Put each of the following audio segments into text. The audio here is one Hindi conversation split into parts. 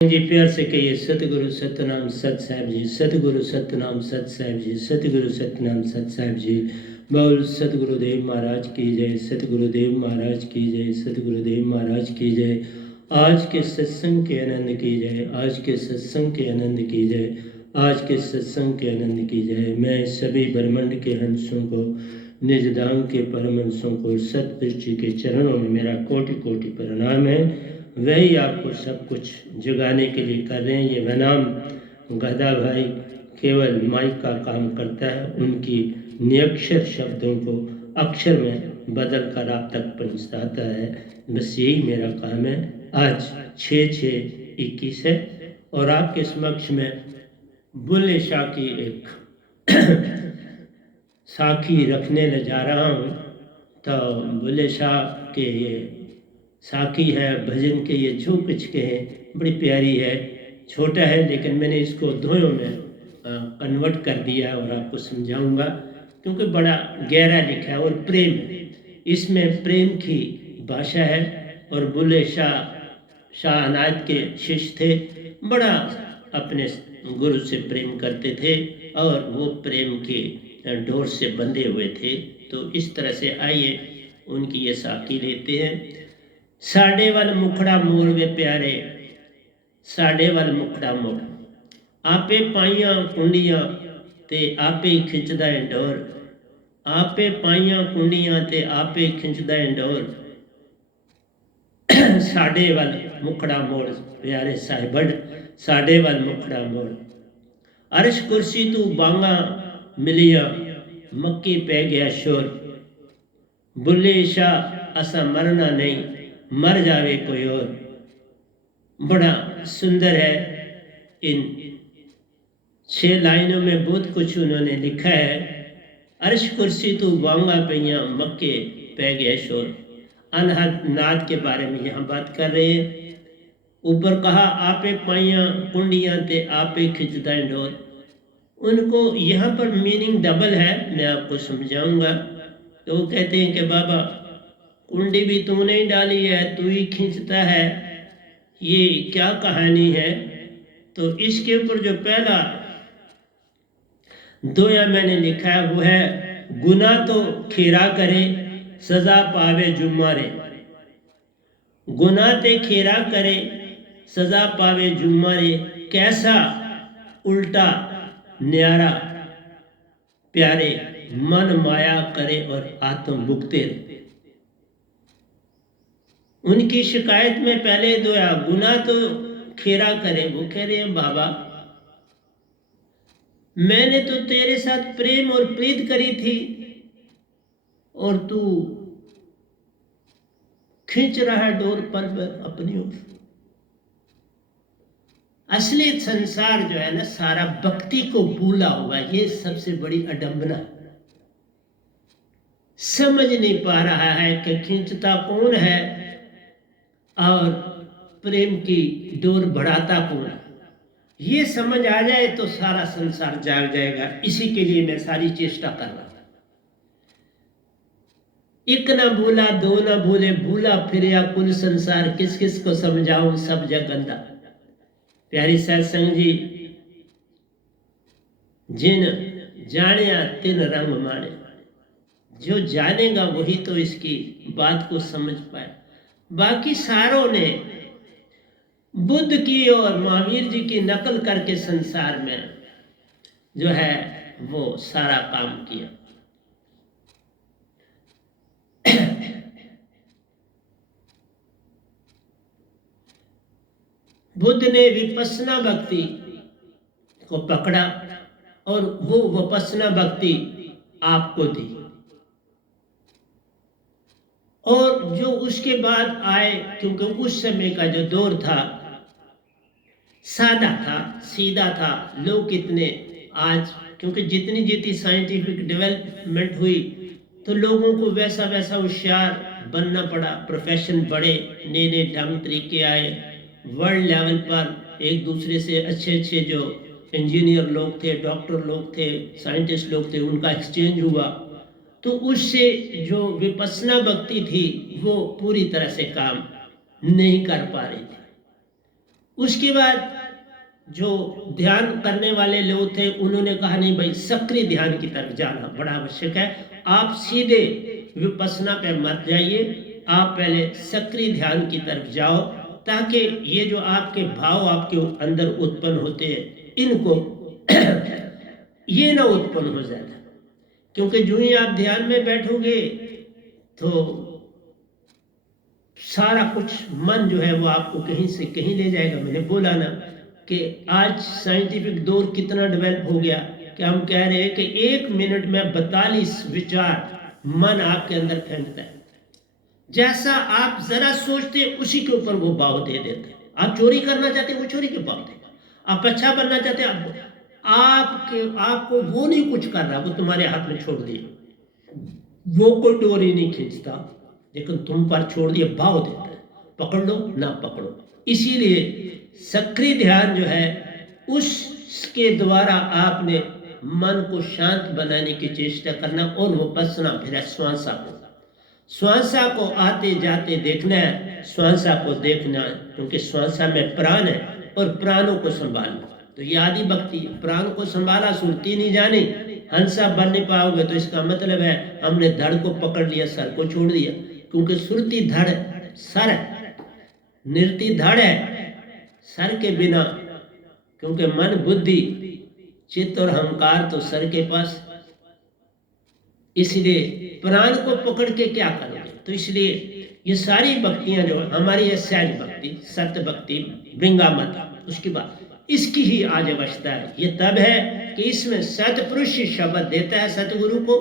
जी प्यार से कहिए सतगुरु सतनाम सत साहिब जी, सतगुरु सतनाम सत साहिब जी, सतगुरु सतनाम सत साहिब जी। बोल सतगुरुदेव महाराज की जय, सतगुरुदेव महाराज की जय, सतगुरुदेव महाराज की जय। आज के सत्संग के आनंद की जय, आज के सत्संग के आनंद की जय, आज के सत्संग के आनंद की जय। मैं सभी ब्रह्मांड के हंसों को, निज धाम के परम हंसों को, सतगुरु जी के चरणों में मेरा कोटि कोटि प्रणाम है। वही आपको सब कुछ जगाने के लिए कर रहे हैं। ये वनाम गधा भाई केवल माइक का काम करता है, उनकी निरक्षर शब्दों को अक्षर में बदल कर आप तक पहुँचाता है। बस यही मेरा काम है। आज 6/6/21 है और आपके समक्ष में बुल्ले शाह की एक साखी रखने ले जा रहा हूँ। तो बुल्ले शाह के ये साखी है, भजन के ये जो कुछ के हैं, बड़ी प्यारी है। छोटा है लेकिन मैंने इसको दोयों में कन्वर्ट कर दिया और आपको समझाऊंगा, क्योंकि बड़ा गहरा लिखा है और प्रेम है इसमें, प्रेम की भाषा है। और बुल्ले शाह अनायत के शिष्य थे, बड़ा अपने गुरु से प्रेम करते थे और वो प्रेम के डोर से बंधे हुए थे। तो इस तरह से आइए उनकी ये साखी लेते हैं। साढ़े वाल मुखड़ा मोर वे प्यारे, साढ़े वाल मुखड़ा मोर, आपे पाइया कुंडियां ते आपे खिंचदा डोर, आपे पाइया कुंडियां ते आपे खिंचदा डोर, साढ़े वाल मुखड़ा मोर प्यारे साहिबड़, साढ़े वाल मुखड़ा मोर। अर्श कुर्सी तू बांगा मिलिया, मक्की पै गया शोर, बुल्ले शाह असा मरना नहीं, मर जावे कोई और। बड़ा सुंदर है। इन 6 लाइनों में बहुत कुछ उन्होंने लिखा है। अर्श कुर्सी तू बांगा पैया, मक्के पै गया शोर। अनहद नाद के बारे में यहाँ बात कर रहे हैं। ऊपर कहा आपे पाइया कुंडियां ते आपे खिंचदा डोर। उनको यहाँ पर मीनिंग डबल है, मैं आपको समझाऊंगा। तो वो कहते हैं कि बाबा कुंडी भी तूने ही डाली है, तू ही खींचता है, ये क्या कहानी है। तो इसके ऊपर जो पहला दोया मैंने लिखा है वो है, गुनाह तो खेरा करे सजा पावे जुम्मारे, गुनाह ते खेरा करे सजा पावे जुम्मारे, कैसा उल्टा न्यारा प्यारे, मन माया करे और आत्म भुगते। उनकी शिकायत में पहले दोया गुनाह तो खेरा करे। वो कह रहे हैं बाबा मैंने तो तेरे साथ प्रेम और प्रीत करी थी और तू खींच रहा है डोर पर अपनी ओर। असली संसार जो है ना, सारा भक्ति को भूला हुआ, ये सबसे बड़ी अडंबना। समझ नहीं पा रहा है कि खींचता कौन है और प्रेम की डोर बढ़ाता कौन। ये समझ आ जाए तो सारा संसार जाग जाएगा। इसी के लिए मैं सारी चेष्टा कर रहा हूं। एक ना भूला दो ना भूले, भूला फिर कुल संसार, किस किस को समझाऊं सब जग गंदा। प्यारी सत्संग जी, जिन जानिया तिन रंग माने, जो जानेगा वही तो इसकी बात को समझ पाए। बाकी सारों ने बुद्ध की और महावीर जी की नकल करके संसार में जो है वो सारा काम किया। बुद्ध ने विपස්සना भक्ति को पकड़ा और वो विपස්සना भक्ति आपको दी। और जो उसके बाद आए, क्योंकि उस समय का जो दौर था सादा था, सीधा था। लोग कितने आज, क्योंकि जितनी जितनी साइंटिफिक डेवलपमेंट हुई तो लोगों को वैसा वैसा होशियार बनना पड़ा, प्रोफेशन बढ़े, नए नए ढंग तरीके आए। वर्ल्ड लेवल पर एक दूसरे से अच्छे अच्छे जो इंजीनियर लोग थे, डॉक्टर लोग थे, साइंटिस्ट लोग थे, उनका एक्सचेंज हुआ। तो उससे जो विपස්සना भक्ति थी वो पूरी तरह से काम नहीं कर पा रही थी। उसके बाद जो ध्यान करने वाले लोग थे उन्होंने कहा नहीं भाई, सक्रिय ध्यान की तरफ जाना बड़ा आवश्यक है, आप सीधे विपස්සना पे मत जाइए, आप पहले सक्रिय ध्यान की तरफ जाओ, ताकि ये जो आपके भाव आपके अंदर उत्पन्न होते हैं इनको ये ना उत्पन्न हो जाता, क्योंकि जो ही आप ध्यान में बैठोगे तो सारा कुछ मन जो है वो आपको कहीं से कहीं ले जाएगा। मैंने बोला ना कि आज साइंटिफिक दौर कितना डेवलप हो गया कि हम कह रहे हैं कि 1 मिनट में 42 विचार मन आपके अंदर फेंकता है। जैसा आप जरा सोचते उसी के ऊपर वो भाव दे देते हैं। आप चोरी करना चाहते वो चोरी के भाव देगा, आप अच्छा बनना चाहते आपको वो नहीं कुछ कर रहा, वो तुम्हारे हाथ में छोड़ दिया, वो कोई डोरी नहीं खींचता, लेकिन तुम पर छोड़ दिया, भाव देता है, पकड़ लो ना पकड़ो। इसीलिए सक्रिय ध्यान जो है उसके द्वारा आपने मन को शांत बनाने की चेष्टा करना, और वो बसना फिर श्वासा को आते जाते देखना है, श्वासा को देखना है, क्योंकि श्वासा में प्राण है और प्राणों को संभालना। तो ये आदि भक्ति, प्राण को संभाला, सुरती नहीं जानी, हंसा बन नहीं पाओगे, तो इसका मतलब है हमने धड़ को पकड़ लिया, सर को छोड़ दिया, क्योंकि सुरती धड़ सर है, नृत्य धड़ है सर के बिना, क्योंकि मन बुद्धि चित्त और अहंकार तो सर के पास, इसलिए प्राण को पकड़ के क्या करोगे। तो इसलिए ये सारी भक्तियां जो हमारी है, सहज भक्ति, सत्य भक्ति, भृंगामत, उसके बाद इसकी ही आज अवस्था है। ये तब है कि इसमें सतपुरुष शब्द देता है सतगुरु को,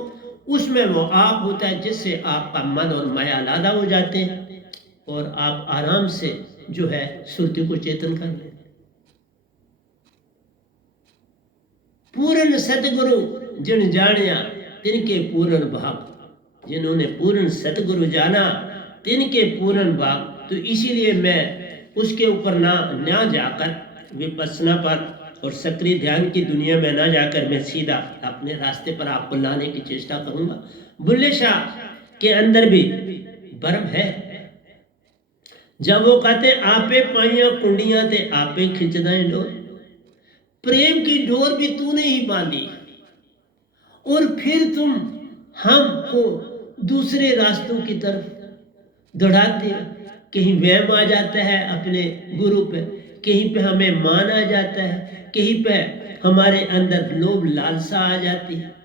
उसमें वो आप होता है जिससे आपका मन और माया लादा हो जाते हैं और आप आराम से जो है सुरती को चेतन कर लेते। पूर्ण सतगुरु जिन जानिया तिनके पूर्ण भाग, जिन्होंने पूर्ण सतगुरु जाना तिनके पूर्ण भाग। तो इसीलिए मैं उसके ऊपर ना जाकर विपස්සना पर और सक्रिय ध्यान की दुनिया में ना जाकर मैं सीधा अपने रास्ते पर आपको लाने की चेष्टा करूंगा। बुल्ले शाह के अंदर भी बर्म है, जब वो कहते आपे पाइया कुंडियां ते आपे खिंचदा डोर, प्रेम की डोर भी तूने ही बांधी और फिर तुम हमको दूसरे रास्तों की तरफ दौड़ाते। कहीं वहम आ जाता है अपने गुरु पे, कहीं पे हमें मान आ जाता है, कहीं पे हमारे अंदर लोभ लालसा आ जाती है।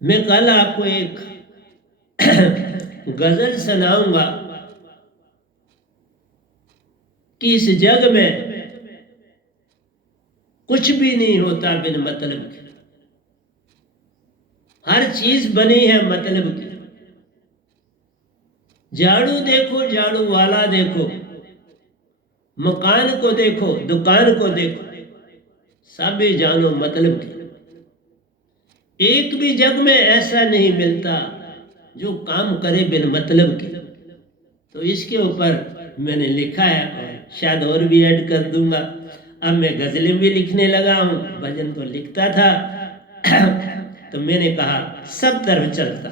मैं कल आपको एक गजल सुनाऊंगा कि इस जग में कुछ भी नहीं होता बिन मतलब के, हर चीज बनी है मतलब की। झाड़ू देखो, झाड़ू वाला देखो, मकान को देखो, दुकान को देखो, सब जानो मतलब की। एक भी जग में ऐसा नहीं मिलता जो काम करे बिन मतलब के। तो इसके ऊपर मैंने लिखा है और शायद और भी ऐड कर दूंगा। अब मैं गजलें भी लिखने लगा हूँ, भजन तो लिखता था तो मैंने कहा सब तरफ चलता।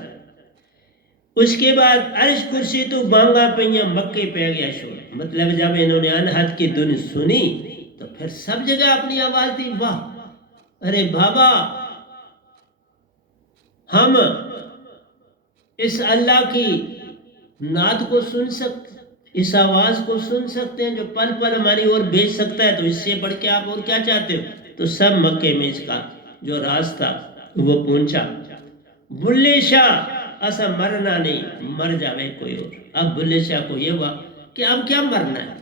उसके बाद अर्श कुर्सी तो बांगा पैया मक्के पे गया शोर, मतलब जब इन्होंने अनहद की धुन सुनी तो फिर सब जगह अपनी आवाज दी, वाह अरे बाबा हम इस अल्लाह की नाद को सुन सकते, इस आवाज को सुन सकते हैं जो पल पल हमारी ओर भेज सकता है, तो इससे बढ़ के आप और क्या चाहते हो। तो सब मक्के में इसका जो रास्ता वो पहुंचा। बुल्ले शाह ऐसा मरना नहीं, मर जावे कोई और। अब बुल्ले शाह को ये हुआ कि अब क्या मरना है,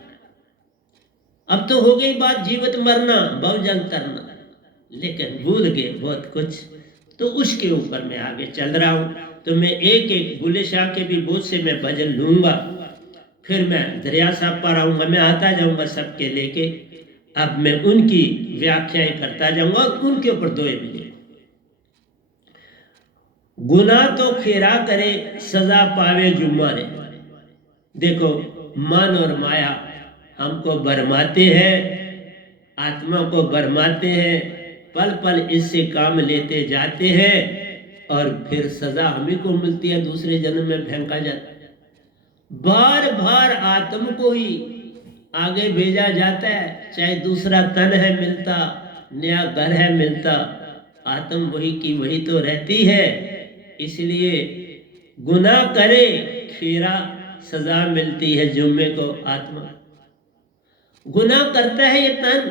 अब तो हो गई बात जीवित मरना बहुजन तरना, लेकिन भूल गए बहुत कुछ। तो उसके ऊपर मैं आगे चल रहा हूँ। तो मैं एक एक बुल्ले शाह के भी बहुत से मैं भजन लूंगा, फिर मैं दरिया साहब पर आऊंगा, मैं आता जाऊंगा सबके लेके। अब मैं उनकी व्याख्याएं करता जाऊंगा और उनके ऊपर दोए भी। गुनाह तो खेरा करे सजा पावे जुम्मारे, देखो मन और माया हमको भरमाते हैं, आत्मा को भरमाते हैं, पल पल इससे काम लेते जाते हैं और फिर सजा हमें को मिलती है, दूसरे जन्म में फेंका जाता है। बार बार आत्म को ही आगे भेजा जाता है, चाहे दूसरा तन है मिलता, नया घर है मिलता, आत्म वही की वही तो रहती है। इसलिए गुनाह करे खीरा सजा मिलती है जुम्मे को आत्मा। गुनाह करता है ये तन,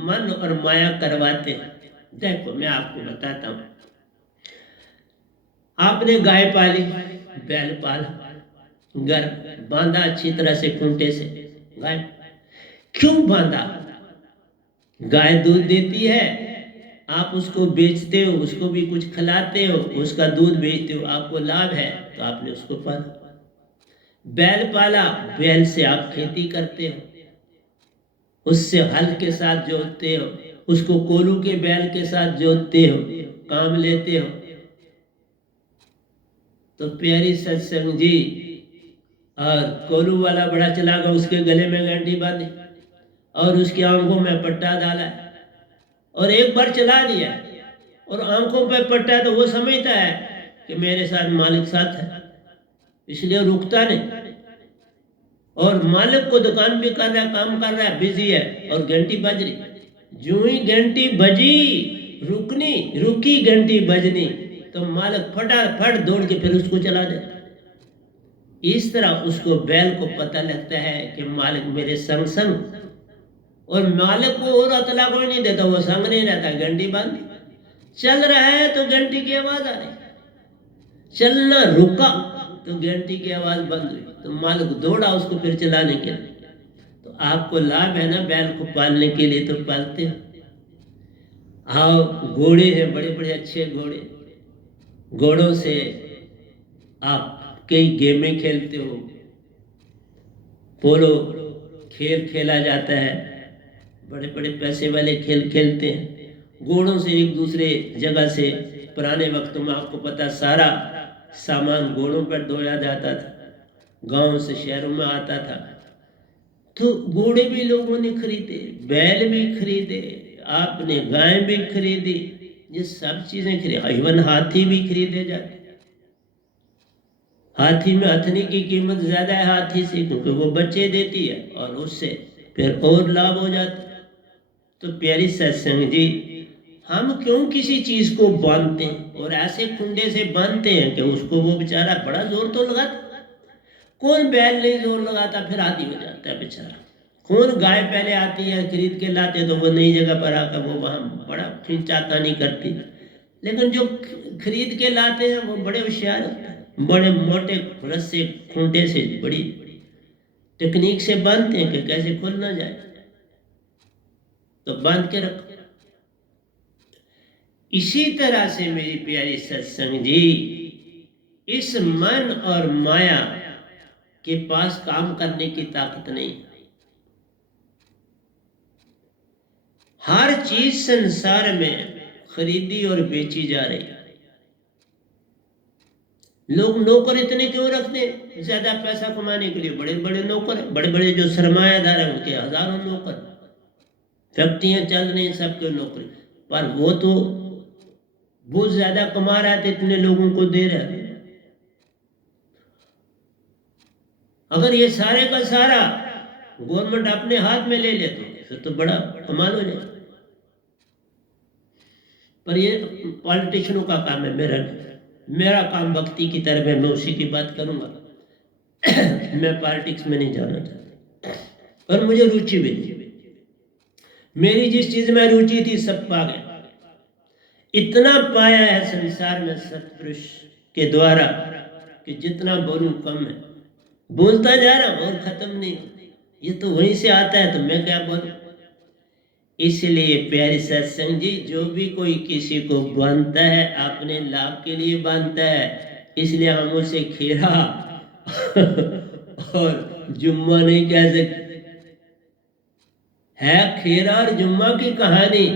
मन और माया करवाते हैं। देखो मैं आपको बताता हूं, आपने गाय पाली, बैल पाला, घर बांधा अच्छी तरह से खूंटे से। गाय क्यों बांधा? गाय दूध देती है, आप उसको बेचते हो, उसको भी कुछ खिलाते हो, उसका दूध बेचते हो, आपको लाभ है तो आपने उसको पाला। बैल पाला, बैल से आप खेती करते हो, उससे हल के साथ जोतते हो, उसको कोलू के बैल के साथ जोतते हो, काम लेते हो। तो प्यारी सत्संग जी, और कोलू वाला बड़ा चला गया, उसके गले में घंटी बांधी और उसकी आंखों में पट्टा डाला और एक बार चला दिया और आंखों पे पट्टा, तो वो समझता है कि मेरे साथ मालिक साथ है, इसलिए रुकता नहीं। और मालिक को दुकान भी कर रहा है, काम कर रहा है, बिजी है, और घंटी बज रही, जो ही घंटी बजी, रुकी घंटी बजनी, तो मालिक फटाफट दौड़ के फिर उसको चला दे। इस तरह उसको बैल को पता लगता है कि मालिक मेरे संग संग, और मालिक को और अतला कोई नहीं देता, वो संग नहीं रहता, घंटी बंद चल रहा है तो घंटी की आवाज आ रही, चलना रुका तो घंटी की आवाज बंद हुई, तो मालिक दौड़ा उसको फिर चलाने के लिए। तो आपको लाभ है ना, बैल को पालने के लिए तो पालते हो। हाँ, घोड़े हैं, बड़े बड़े अच्छे घोड़े, घोड़ों से आप कई गेमें खेलते हो, पोलो खेल खेला जाता है, बड़े बड़े पैसे वाले खेल खेलते हैं। घोड़ों से एक दूसरे जगह से, पुराने वक्तों में आपको पता सारा सामान घोड़ों पर ढोया जाता था, गांव से शहरों में आता था। तो घोड़े भी लोगों ने खरीदे, बैल भी खरीदे, आपने गाय भी खरीदी, ये सब चीजें खरीदी, इवन हाथी भी खरीदे जाते। हाथी में हथनी की कीमत ज्यादा है हाथी से, क्योंकि वो बच्चे देती है और उससे फिर और लाभ हो जाता है। तो प्यारी सत्संग जी, हम क्यों किसी चीज को बांधते हैं और ऐसे खुंडे से बांधते हैं कि उसको वो बेचारा बड़ा जोर तो लगाता, कौन बैल नहीं जोर लगाता, फिर आदि हो जाता है बेचारा। कौन गाय पहले आती है खरीद के लाते, तो वो नई जगह पर आकर वो वहां बड़ा खींचाता नहीं करती, लेकिन जो खरीद के लाते हैं वो बड़े होशियार होते हैं, बड़े मोटे रस्से खूंटे से बड़ी टेक्निक से बांधते हैं कि कैसे खुल ना जाए, तो बांध के रखो। इसी तरह से मेरी प्यारी सत्संग जी, इस मन और माया के पास काम करने की ताकत नहीं। हर चीज संसार में खरीदी और बेची जा रही। लोग नौकर इतने क्यों रखते हैं? ज्यादा पैसा कमाने के लिए बड़े बड़े नौकर, बड़े बड़े जो सरमायादार हैं उनके हजारों नौकर, फैक्ट्रियां चल रही, सबके नौकरी, पर वो तो बहुत ज्यादा कमा रहा था, इतने लोगों को दे रहा है। अगर ये सारे का सारा गवर्नमेंट अपने हाथ में ले ले तो फिर तो बड़ा कमाल हो जाए, पर ये पॉलिटिशियनों का काम है, मेरा काम भक्ति की तरफ है, मैं उसी की बात करूंगा। मैं पॉलिटिक्स में नहीं जाना चाहता और मुझे रुचि भी नहीं। मेरी जिस चीज में रुचि थी सब पा गया, इतना पाया है संसार में सत्पुरुष के द्वारा कि जितना बोलूं कम है, बोलता जा रहा हूं और खत्म नहीं, ये तो वहीं से आता है, तो मैं क्या बोलूं। इसलिए प्यारी सत्संग जी, जो भी कोई किसी को बांधता है अपने लाभ के लिए बांधता है, इसलिए हम उसे खीरा और जुम्मा नहीं कह सकते। है खीरा और जुम्मा की कहानी,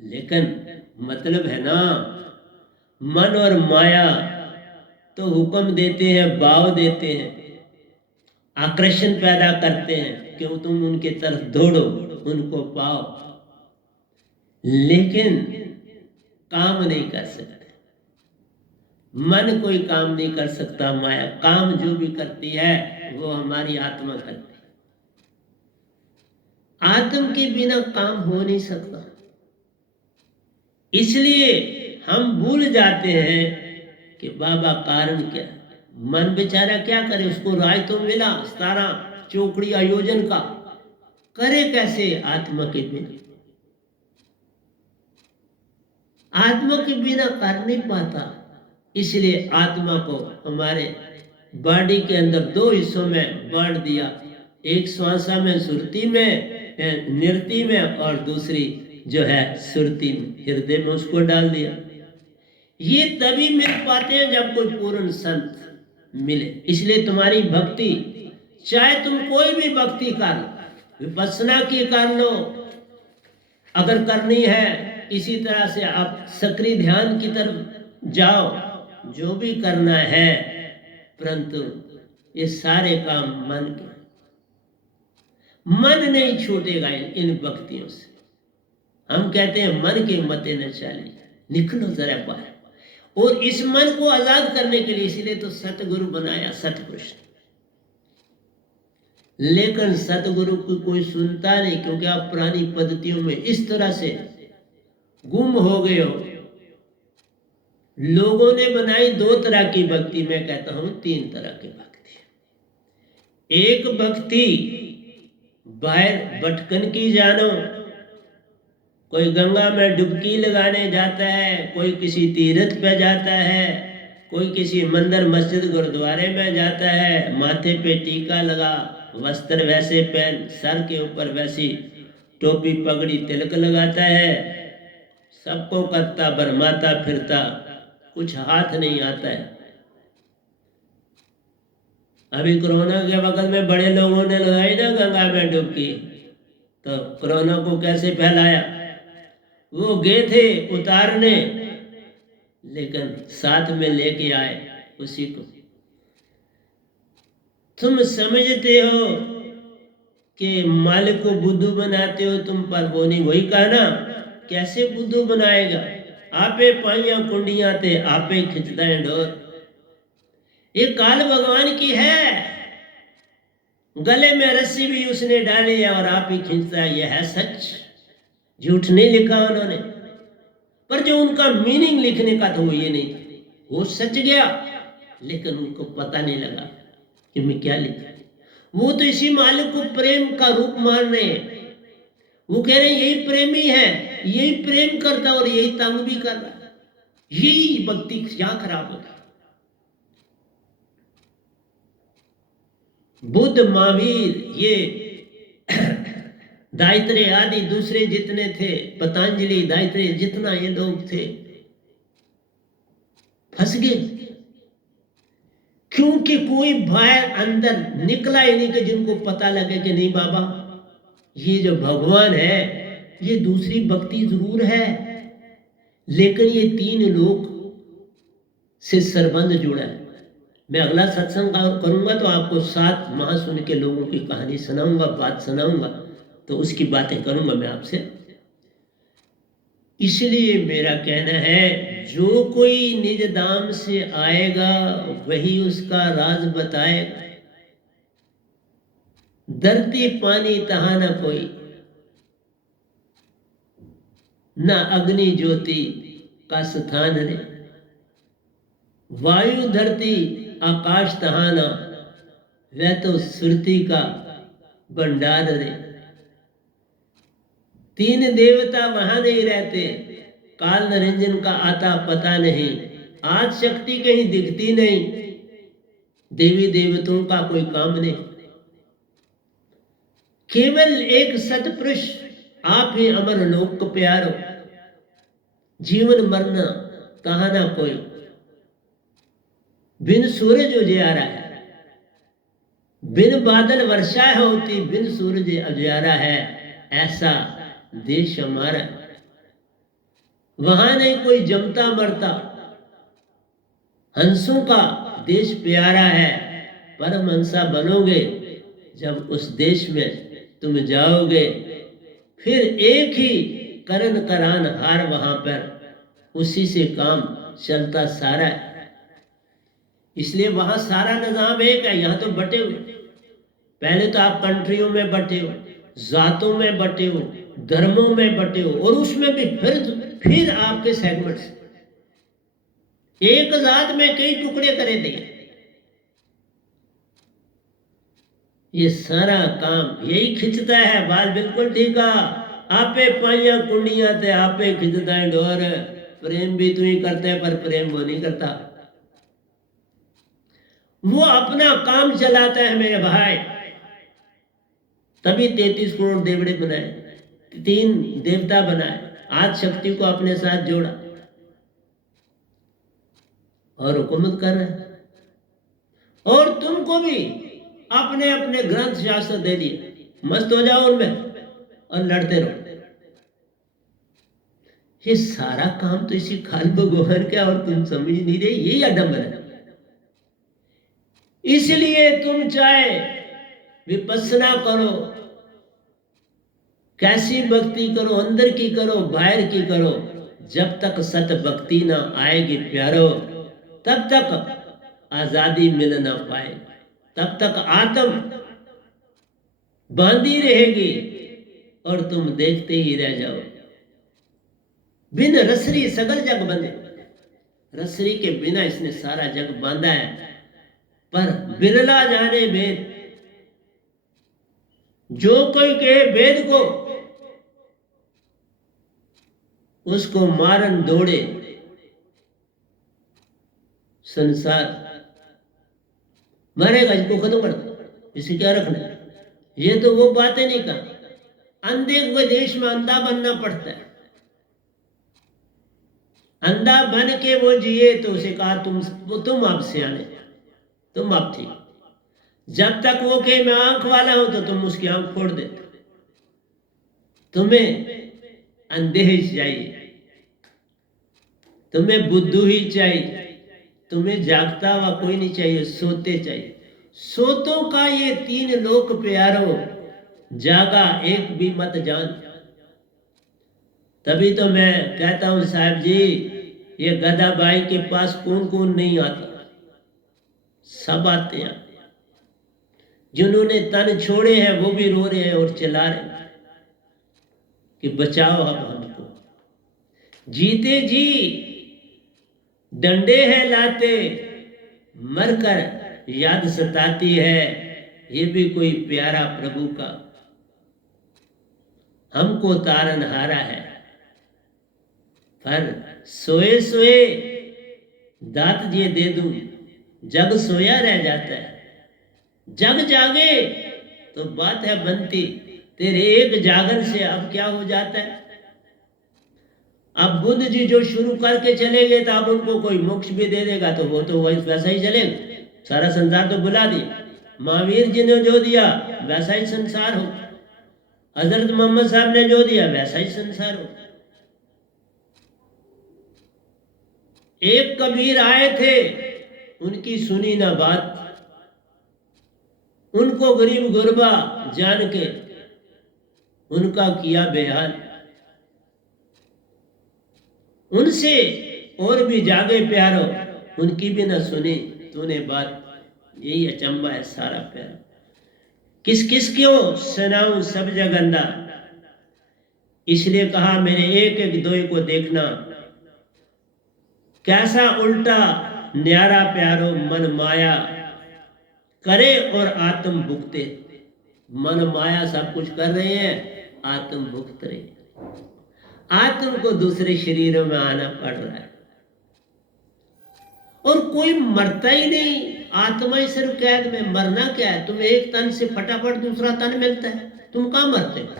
लेकिन मतलब है ना, मन और माया तो हुक्म देते हैं, भाव देते हैं, आकर्षण पैदा करते हैं कि तुम उनके तरफ दौड़ो, उनको पाओ, लेकिन काम नहीं कर सकते। मन कोई काम नहीं कर सकता, माया काम जो भी करती है वो हमारी आत्मा करती है। आत्म के बिना काम हो नहीं सकता। इसलिए हम भूल जाते हैं कि बाबा कारण क्या है। मन बेचारा क्या करे, उसको राज तो मिला सारा चौकड़ी आयोजन का, करे कैसे आत्मा के बिना। आत्मा के बिना कर नहीं पाता। इसलिए आत्मा को हमारे बॉडी के अंदर दो हिस्सों में बांट दिया, एक श्वासा में सुरती में नृत्य में, और दूसरी जो है सुरती में हृदय में उसको डाल दिया। ये तभी मिल पाते हैं जब कोई पूर्ण संत मिले। इसलिए तुम्हारी भक्ति, चाहे तुम कोई भी भक्ति कर लो, विपස්සना की कर लो, अगर करनी है इसी तरह से आप सक्रिय ध्यान की तरफ जाओ, जो भी करना है, परंतु ये सारे काम मन के, मन नहीं छूटेगा इन भक्तियों से। हम कहते हैं मन के मते न चले, निकलो जरा बाहर। और इस मन को आजाद करने के लिए इसीलिए तो सतगुरु बनाया, सतपुरुष। लेकिन सतगुरु को कोई सुनता नहीं, क्योंकि आप पुरानी पद्धतियों में इस तरह से गुम हो गए हो। लोगों ने बनाई दो तरह की भक्ति, मैं कहता हूं तीन तरह की भक्ति। एक भक्ति बाहर भटकन की जानो, कोई गंगा में डुबकी लगाने जाता है, कोई किसी तीर्थ पे जाता है, कोई किसी मंदिर मस्जिद गुरुद्वारे में जाता है, माथे पे टीका लगा, वस्त्र वैसे पहन, सर के ऊपर वैसी टोपी पगड़ी तिलक लगाता है, सबको करता बरमाता फिरता, कुछ हाथ नहीं आता है। अभी कोरोना के वक्त में बड़े लोगों ने लगाई ना गंगा में डुबकी, तो कोरोना को कैसे फैलाया। वो गए थे उतारने, लेकिन साथ में लेके आए उसी को। तुम समझते हो कि मालिक को बुद्धू बनाते हो तुम, पर वो नहीं। वही कहा ना, कैसे बुद्धू बनाएगा, आपे पाइया कुंडियां थे आपे खिंचता है डोर। ये काल भगवान की है, गले में रस्सी भी उसने डाली है और आप ही खींचता है। यह है सच, झूठ नहीं लिखा उन्होंने। पर जो उनका मीनिंग लिखने का था वो ये नहीं था, वो सच गया, लेकिन उनको पता नहीं लगा कि मैं क्या लिखा। वो तो इसी मालिक को प्रेम का रूप मान रहे हैं। वो कह रहे हैं यही प्रेमी है, यही प्रेम करता और यही तंग भी कर रहा। यही भक्ति क्या खराब होता। बुद्ध, महावीर, ये दायित्रे आदि दूसरे जितने थे, पतंजलि, दायित्रे, जितना ये लोग थे, फंस गए। क्योंकि कोई बाहर अंदर निकला ही नहीं कि जिनको पता लगे कि नहीं बाबा ये जो भगवान है ये दूसरी भक्ति जरूर है, लेकिन ये तीन लोक से संबंध जुड़ा है। मैं अगला सत्संग करूंगा तो आपको 7 महासुन के लोगों की कहानी सुनाऊंगा, बात सुनाऊंगा, तो उसकी बातें करूंगा मैं आपसे। इसलिए मेरा कहना है, जो कोई निज धाम से आएगा वही उसका राज बताएगा। धरती पानी तहा न कोई, न अग्नि ज्योति का स्थान रे। वायु धरती आकाश तहाना, वह तो सुरती का भंडार रे। तीन देवता वहां नहीं रहते, काल निरंजन का आता पता नहीं, आज शक्ति कहीं दिखती नहीं, देवी देवताओं का कोई काम नहीं। केवल एक सतपुरुष आप ही अमर लोक को प्यारो। जीवन मरना कहा ना कोई, बिन सूरज उजियारा है, बिन बादल वर्षा होती, बिन सूरज उजियारा है, ऐसा देश हमारा। वहां नहीं कोई जमता मरता, हंसों का देश प्यारा है। परमहंसा बनोगे जब उस देश में तुम जाओगे, फिर एक ही करण करान हार वहां पर, उसी से काम चलता सारा है। इसलिए वहां सारा निजाम एक है, यहां तो बटे हुए। पहले तो आप कंट्रियों में बटे हो, जातों में बटे हो, धर्मों में बटे हो, और उसमें भी फिर आपके सेगमेंट्स, एक जात में कई टुकड़े करे दिए। ये सारा काम यही खिंचता है। बाल बिल्कुल ठीक है। आपे पाइया कुंडियां थे, आपे खिंचता है डोर। प्रेम भी तू ही करते है, पर प्रेम वो नहीं करता। वो अपना काम चलाता है मेरे भाई। तभी 33 करोड़ देवड़े बनाए, 3 देवता बनाए, आज शक्ति को अपने साथ जोड़ा और हुकूमत कर रहे हैं। और तुमको भी अपने अपने ग्रंथ शास्त्र दे दिए, मस्त हो जाओ उनमें और लड़ते रहो। ये सारा काम तो इसी खाल भगवान का, और तुम समझ नहीं रहे, यही आडम्बर है। इसलिए तुम चाहे विपස්සना करो, कैसी भक्ति करो, अंदर की करो, बाहर की करो, जब तक सत भक्ति ना आएगी प्यारो, तब तक आजादी मिल ना पाए, तब तक आत्म बांधी रहेगी और तुम देखते ही रह जाओ। बिन रसरी सगल जग बंधे, रसरी के बिना इसने सारा जग बांधा है, पर बिरला जाने वेद। जो कोई कहे वेद को, उसको मारन दौड़े संसार। मरेगा, इसको खत्म कर दो, इसे क्या रखना। ये तो वो बातें नहीं कर। अंधे को देश में अंधा बनना पड़ता है। अंधा बन के वो जिए तो उसे कहा तुम आप सियाने, तुम आप ठीक। जब तक वो कहे मैं आंख वाला हूं तो तुम उसकी आंख फोड़ देते। तुम्हें अंधे ही चाहिए, तुम्हें बुद्धू ही चाहिए, तुम्हें जागता हुआ कोई नहीं चाहिए, सोते चाहिए। सोतों का ये 3 लोक प्यारो, जागा एक भी मत जान। तभी तो मैं कहता हूं साहब जी, ये गदाबाई के पास कौन कौन नहीं आता, सब आते हैं। जिन्होंने तन छोड़े हैं वो भी रो रहे हैं और चिल्ला रहे हैं कि बचाओ अब हमको। जीते जी डंडे हैं लाते, मरकर याद सताती है, ये भी कोई प्यारा प्रभु का हमको तारन हारा है। पर सोए सोए दात ये दे दूं, जग सोया रह जाता है। जग जागे तो बात है बनती, तेरे एक जागन से अब क्या हो जाता है। अब बुद्ध जी जो शुरू करके चले गए तो अब उनको कोई मोक्ष भी दे देगा तो वो तो वैसा ही चलेगा। सारा संसार तो बुला दिया। महावीर जी ने जो दिया वैसा ही संसार हो, हजरत मोहम्मद साहब ने जो दिया वैसा ही संसार हो। एक कबीर आए थे, उनकी सुनी ना बात, उनको गरीब गुरबा जान के उनका किया बेहाल। उनसे और भी जागे प्यारो, उनकी भी ना सुनी तूने बात। यही अचंबा है सारा प्यार। किस किस क्यों सुनाऊं सब जगंदा, इसलिए कहा मेरे एक एक दोई को देखना। कैसा उल्टा न्यारा प्यारो मन माया करे और आत्म भुगते। मन माया सब कुछ कर रहे हैं, आत्म भुगत रहे। आत्म को दूसरे शरीरों में आना पड़ रहा है और कोई मरता ही नहीं। आत्मा ही सिर्फ कैद में, मरना क्या है। तुम एक तन से फटाफट दूसरा तन मिलता है, तुम कहां मरते हो।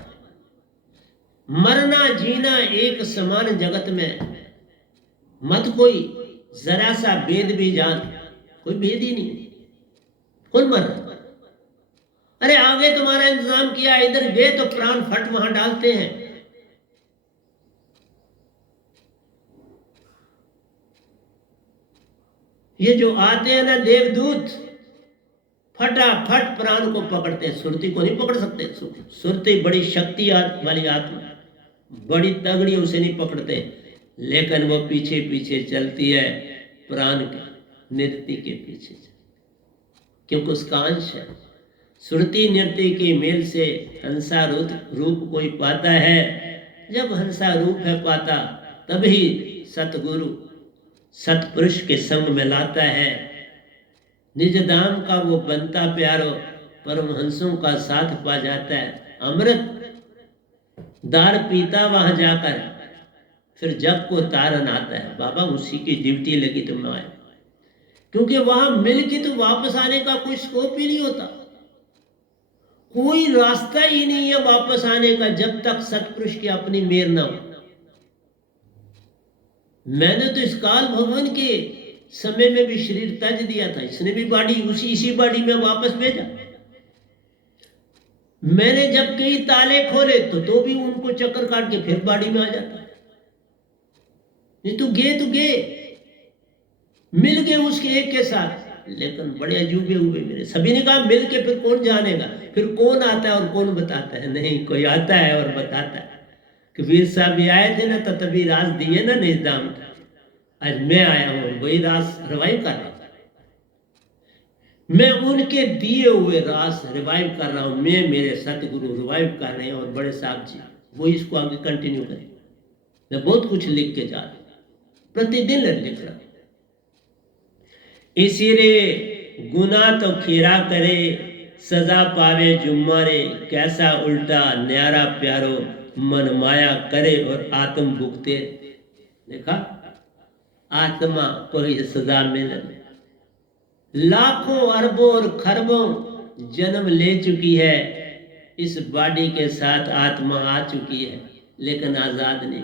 मरना जीना एक समान जगत में। मत कोई जरा सा भेद भी जान, कोई भेद ही नहीं, कौन मर रहा। अरे आगे तुम्हारा इंतजाम किया, इधर गए तो प्राण फट वहां डालते हैं। ये जो आते हैं ना देवदूत, फटाफट प्राण को पकड़ते हैं, सुरती को नहीं पकड़ सकते। सुरती बड़ी शक्ति वाली आत्मा, बड़ी तगड़ी, उसे नहीं पकड़ते, लेकिन वो पीछे पीछे चलती है प्राण के, निरति के पीछे, क्योंकि उसका अंश है। श्रुति नृत्य के मेल से हंसा रूप कोई पाता है। जब हंसा रूप है पाता तभी सतगुरु सतपुरुष के संग में लाता है। निज धाम का वो बनता प्यारो, परमहंसों का साथ पा जाता है। अमृत दार पीता वहां जाकर, फिर जग को तारन आता है। बाबा उसी की ड्यूटी लगी तुम आए, क्योंकि वहां मिल के तो वापस आने का कोई स्कोप ही नहीं होता, कोई रास्ता ही नहीं है वापस आने का जब तक सतपुरुष की अपनी मेर न हो। मैंने तो इस काल भगवान के समय में भी शरीर त्याज दिया था, इसने भी बाड़ी इसी बाड़ी में वापस भेजा। मैंने जब कई ताले खोले तो भी उनको चक्कर काट के फिर बाड़ी में आ जाता। नहीं तो गए मिल गए उसके एक के साथ, लेकिन बड़े अजूबे हुए मेरे। सभी ने कहा मिल के फिर कौन जानेगा, फिर कौन आता है और कौन बताता है। नहीं, कोई आता है और बताता है। कबीर साहब भी आए थे ना तो तभी रास दिए ना निजाम। आज मैं आया हूं, वही रास रिवाइव कर रहा हूं। मैं उनके दिए हुए रास रिवाइव कर रहा हूं। मैं मेरे सतगुरु रिवाइव कर रहे हैं और बड़े साहब जी वो इसको आगे कंटिन्यू करें। मैं बहुत कुछ लिख के जा रहा हूं, प्रतिदिन लिख रहा हूं। इसीलिए गुना तो खीरा करे, सजा पावे जुम्मारे। कैसा उल्टा न्यारा प्यारो, मन माया करे और आत्म भुगते। देखा, आत्मा को ही सजा मिले। लाखों अरबों और खरबों जन्म ले चुकी है, इस बॉडी के साथ आत्मा आ चुकी है, लेकिन आजाद नहीं।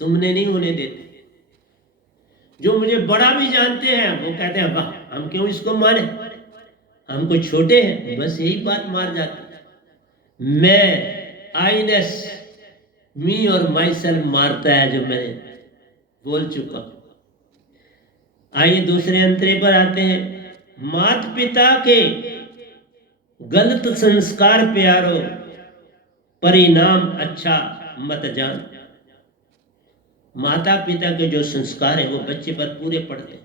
तुमने नहीं होने देते। जो मुझे बड़ा भी जानते हैं वो कहते हैं वाह, हम क्यों इसको माने, हम कोई छोटे हैं। बस यही बात मार जाती। मैं आईनेस मी और माई सेल्फ मारता है, जो मैंने बोल चुका। आइए दूसरे अंतरे पर आते हैं। माता पिता के गलत संस्कार प्यारो, परिणाम अच्छा मत जान। माता पिता के जो संस्कार है वो बच्चे पर पूरे पड़ते हैं,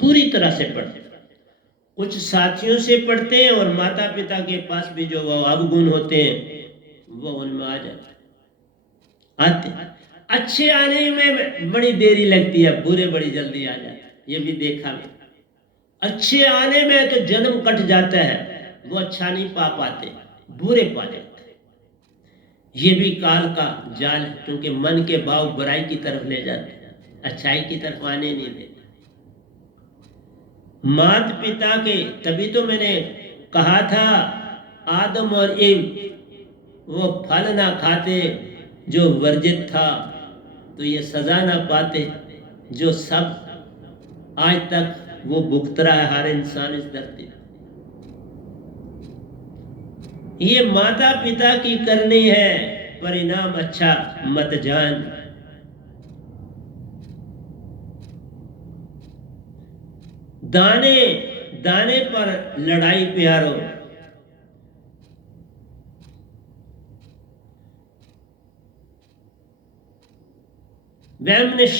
पूरी तरह से पड़ते हैं। कुछ साथियों से पढ़ते हैं और माता पिता के पास भी जो वो अवगुण होते हैं वो उनमें आ जाते आते। अच्छे आने में बड़ी देरी लगती है, बुरे बड़ी जल्दी आ जाते। ये भी देखा मैं। अच्छे आने में तो जन्म कट जाता है, वो अच्छा नहीं पा पाते, बुरे पा जाते। ये भी काल का जाल है, क्योंकि मन के भाव बुराई की तरफ ले जाते हैं, अच्छाई की तरफ आने नहीं देते। माता पिता के, तभी तो मैंने कहा था आदम और एव वो फल ना खाते जो वर्जित था, तो ये सजा ना पाते जो सब आज तक वो भुगत रहा है हर इंसान इस धरती। ये माता पिता की करनी है, परिणाम अच्छा मत जान। दाने दाने पर लड़ाई प्यारो, वैमनिश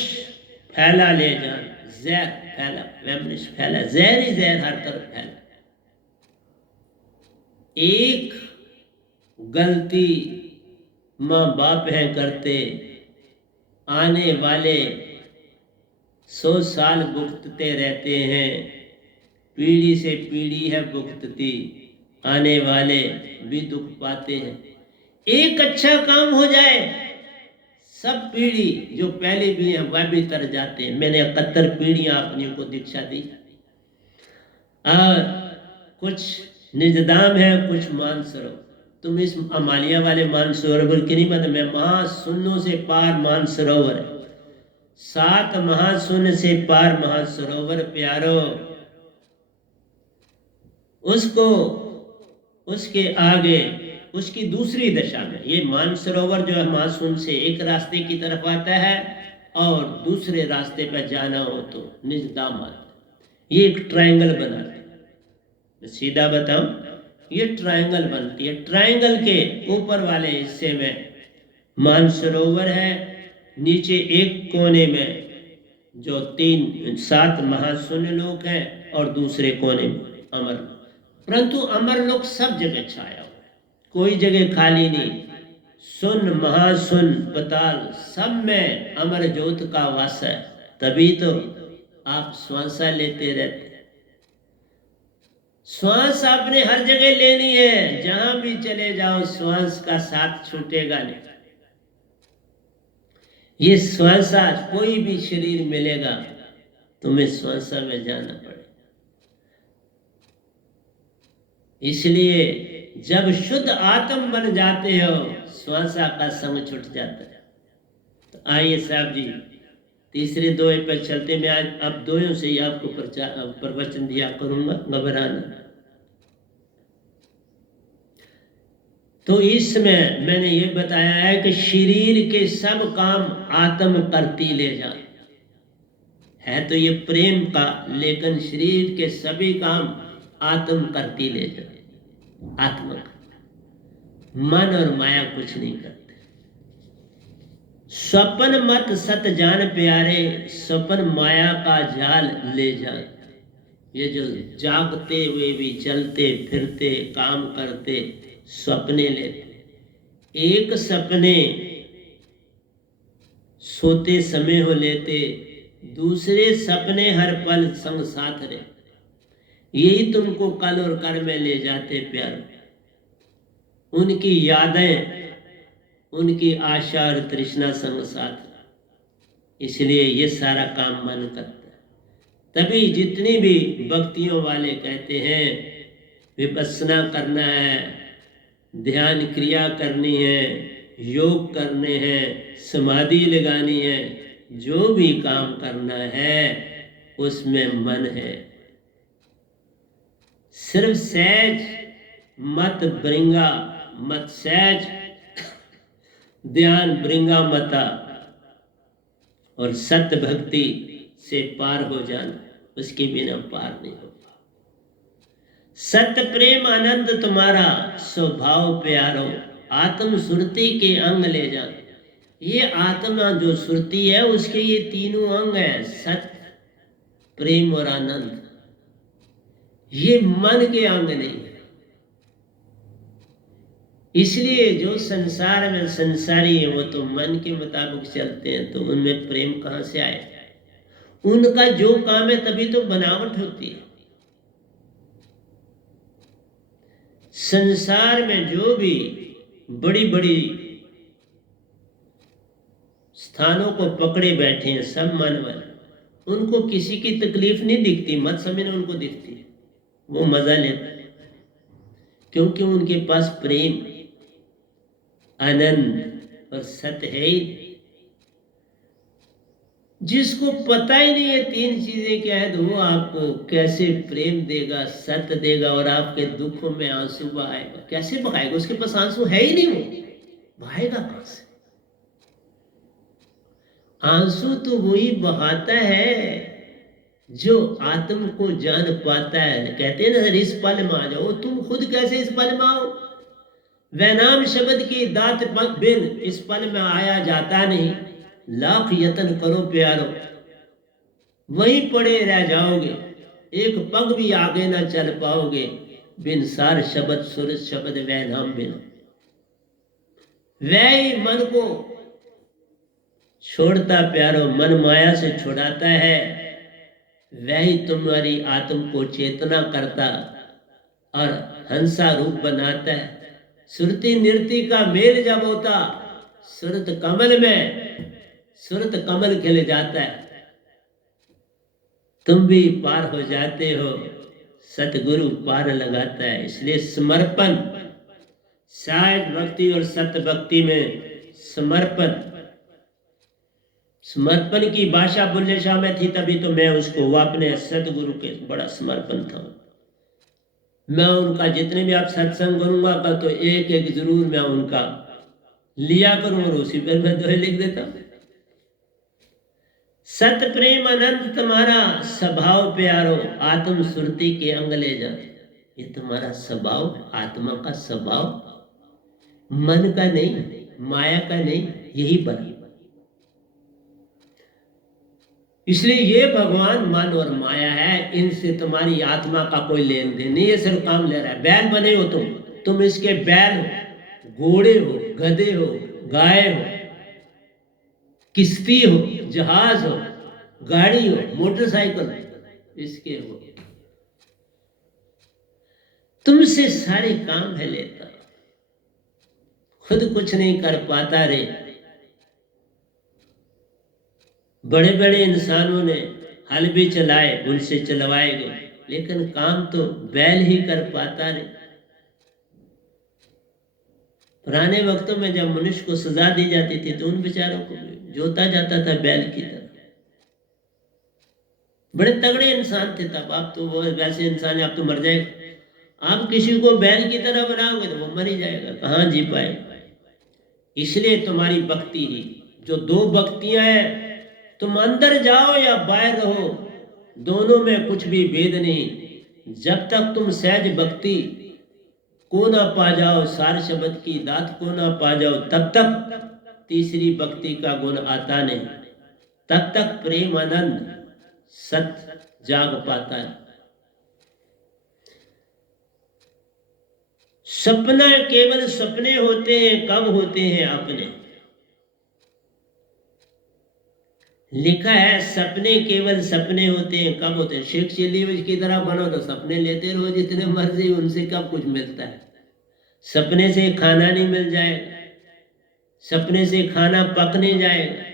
फैला ले जान। जहर फैला, वैमनिश फैला, जहर ही जहर हर तरफ फैला। एक गलती माँ बाप है करते, आने वाले 100 साल भुगतते रहते हैं। पीढ़ी से पीढ़ी है भुगतती, आने वाले भी दुख पाते हैं। एक अच्छा काम हो जाए, सब पीढ़ी जो पहले भी हैं वह भी तर जाते हैं। मैंने 71 पीढ़ियां अपनी को दीक्षा दी। और कुछ निजदाम है, कुछ मानसरोवर। तुम इस अमालिया वाले मानसरोवर की नहीं पता, मैं महाशून्यों से पार मानसरोवर है। 7 महाशून्य से पार महासरोवर प्यारो। उसको उसके आगे उसकी दूसरी दशा में, ये मानसरोवर जो है महाशून्य से एक रास्ते की तरफ आता है और दूसरे रास्ते पर जाना हो तो निजदाम आता है। ये एक ट्रायंगल बनाते हैं। मैं सीधा बताऊं, ये ट्रायंगल बनती है। ट्रायंगल के ऊपर वाले हिस्से में मानसरोवर है, नीचे एक कोने में जो 7 महाशून्य लोक हैं और दूसरे कोने में अमर। परंतु अमर लोक सब जगह छाया हुआ है, कोई जगह खाली नहीं। सुन महासुन पताल सब में अमर ज्योत का वास है। तभी तो आप श्वासा लेते रहते। श्वास आपने हर जगह लेनी है, जहां भी चले जाओ श्वास का साथ छूटेगा नहीं। ये श्वासा कोई भी शरीर मिलेगा तुम्हें श्वासा में जाना पड़ेगा। इसलिए जब शुद्ध आत्म बन जाते हो श्वासा का संग छूट जाता है। तो आइए साहब जी तीसरे दोहे पर चलते। मैं आज अब दोयों से ही आपको प्रवचन दिया करूंगा, घबराना। तो इसमें मैंने ये बताया है कि शरीर के सब काम आत्म करती ले जा है, तो ये प्रेम का, लेकिन शरीर के सभी काम आत्म करती ले जा। आत्मा मन और माया कुछ नहीं करते। स्वप्न मत सत जान प्यारे, स्वप्न माया का जाल ले जा। ये जो जागते हुए भी चलते फिरते काम करते सपने लेते, एक सपने सोते समय हो लेते, दूसरे सपने हर पल संग साथ रहे। यही तुमको कल और कर में ले जाते प्यार। उनकी यादें, उनकी आशा और तृष्णा संग साथ। इसलिए ये सारा काम मन करता है। तभी जितनी भी भक्तियों वाले कहते हैं विपස්සना करना है, ध्यान क्रिया करनी है, योग करने हैं, समाधि लगानी है, जो भी काम करना है उसमें मन है। सिर्फ सहज मत ब्रिंगा मत, सहज ध्यान ब्रिंगा मता, और सत्य भक्ति से पार हो जाना, उसके बिना पार नहीं होगा। सत्य प्रेम आनंद तुम्हारा स्वभाव प्यारो, आत्म सुरति के अंग ले जा। ये आत्मा जो सुरति है उसके ये तीनों अंग है, सत्य प्रेम और आनंद। ये मन के अंग नहीं है। इसलिए जो संसार में संसारी है वो तो मन के मुताबिक चलते हैं, तो उनमें प्रेम कहां से आए? उनका जो काम है तभी तो बनावट होती है। संसार में जो भी बड़ी बड़ी स्थानों को पकड़े बैठे हैं सब मन वाले, उनको किसी की तकलीफ नहीं दिखती, मत समझना उनको दिखती है। वो मजा लेते हैं क्योंकि उनके पास प्रेम आनंद और सत्य है ही। जिसको पता ही नहीं है तीन चीजें क्या है, तो वो आपको कैसे प्रेम देगा, सत्य देगा, और आपके दुखों में आंसू बहाएगा। कैसे बहाएगा? उसके पास आंसू है ही नहीं, वो बहाएगा कहां से? आंसू तो वही बहाता है जो आत्म को जान पाता है। कहते हैं ना इस पल में आ जाओ, तुम खुद कैसे इस पल में आओ? वैनाम शब्द की दात बिन इस पल में आया जाता नहीं। लाख यत्न करो प्यारो, वहीं पड़े रह जाओगे, एक पग भी आगे ना चल पाओगे। बिन सार शब्द सुर शब्द वह नाम बिन, वह ही मन को छोड़ता प्यारो, मन माया से छुड़ाता है। वह ही तुम्हारी आत्म को चेतना करता और हंसा रूप बनाता है। सुरति नृत्य का मेल जब होता, सुरत कमल में सुरत कमल खिल जाता है। तुम भी पार हो जाते हो, सतगुरु पार लगाता है। इसलिए समर्पण, सहज भक्ति और सत्य भक्ति में समर्पण। समर्पण की भाषा बुल्ले शाह में थी, तभी तो मैं उसको, वो अपने सतगुरु के बड़ा समर्पण था। मैं उनका जितने भी आप सत्संग करूंगा का तो एक एक जरूर मैं उनका लिया करूं और उसी पर मैं दोहे लिख देता हूं। सत प्रेम अनंत तुम्हारा स्वभाव प्यारो, आत्म सुरति के अंग ले जा। ये तुम्हारा स्वभाव, आत्मा का स्वभाव, मन का नहीं, माया का नहीं, यही बना। इसलिए ये भगवान मन और माया है, इनसे तुम्हारी आत्मा का कोई लेन देन नहीं। ये सिर्फ काम ले रहा है। बैल बने हो तुम इसके बैल हो, घोड़े हो, गधे हो, गाय हो, किश्ती हो, जहाज हो, गाड़ी हो, मोटरसाइकिल हो, इसके हो। तुमसे सारे काम है लेता, खुद कुछ नहीं कर पाता रे। बड़े बड़े इंसानों ने हल भी चलाए, उनसे चलवाए गए, लेकिन काम तो बैल ही कर पाता रे। पुराने वक्तों में जब मनुष्य को सजा दी जाती थी तो उन बेचारों को जोता जाता था बैल की तरह। बड़े तगड़े इंसान थे तब। आप तो वो वैसे इंसान है, आप तो मर जाएगा। आप किसी को बैल की तरह बनाओगे तो वो मर ही जाएगा, कहाँ जी पाएगा। इसलिए तुम्हारी भक्ति ही, जो दो भक्तियां हैं, तुम अंदर जाओ या बाहर रहो, दोनों में कुछ भी भेद नहीं। जब तक तुम सहज भक्ति को ना पा जाओ, सार शब्द की दात को ना पा जाओ, तब तक तीसरी भक्ति का गुण आता नहीं। तब तक प्रेम आनंद सत्य जाग पाता है। सपना केवल सपने होते हैं, कब होते हैं अपने। लिखा है सपने केवल सपने होते हैं, कब होते हैं। शेख चिल्ली की तरह बनो तो सपने लेते रहो जितने मर्जी, उनसे कब कुछ मिलता है। सपने से खाना नहीं मिल जाएगा, सपने से खाना पक नहीं जाएगा,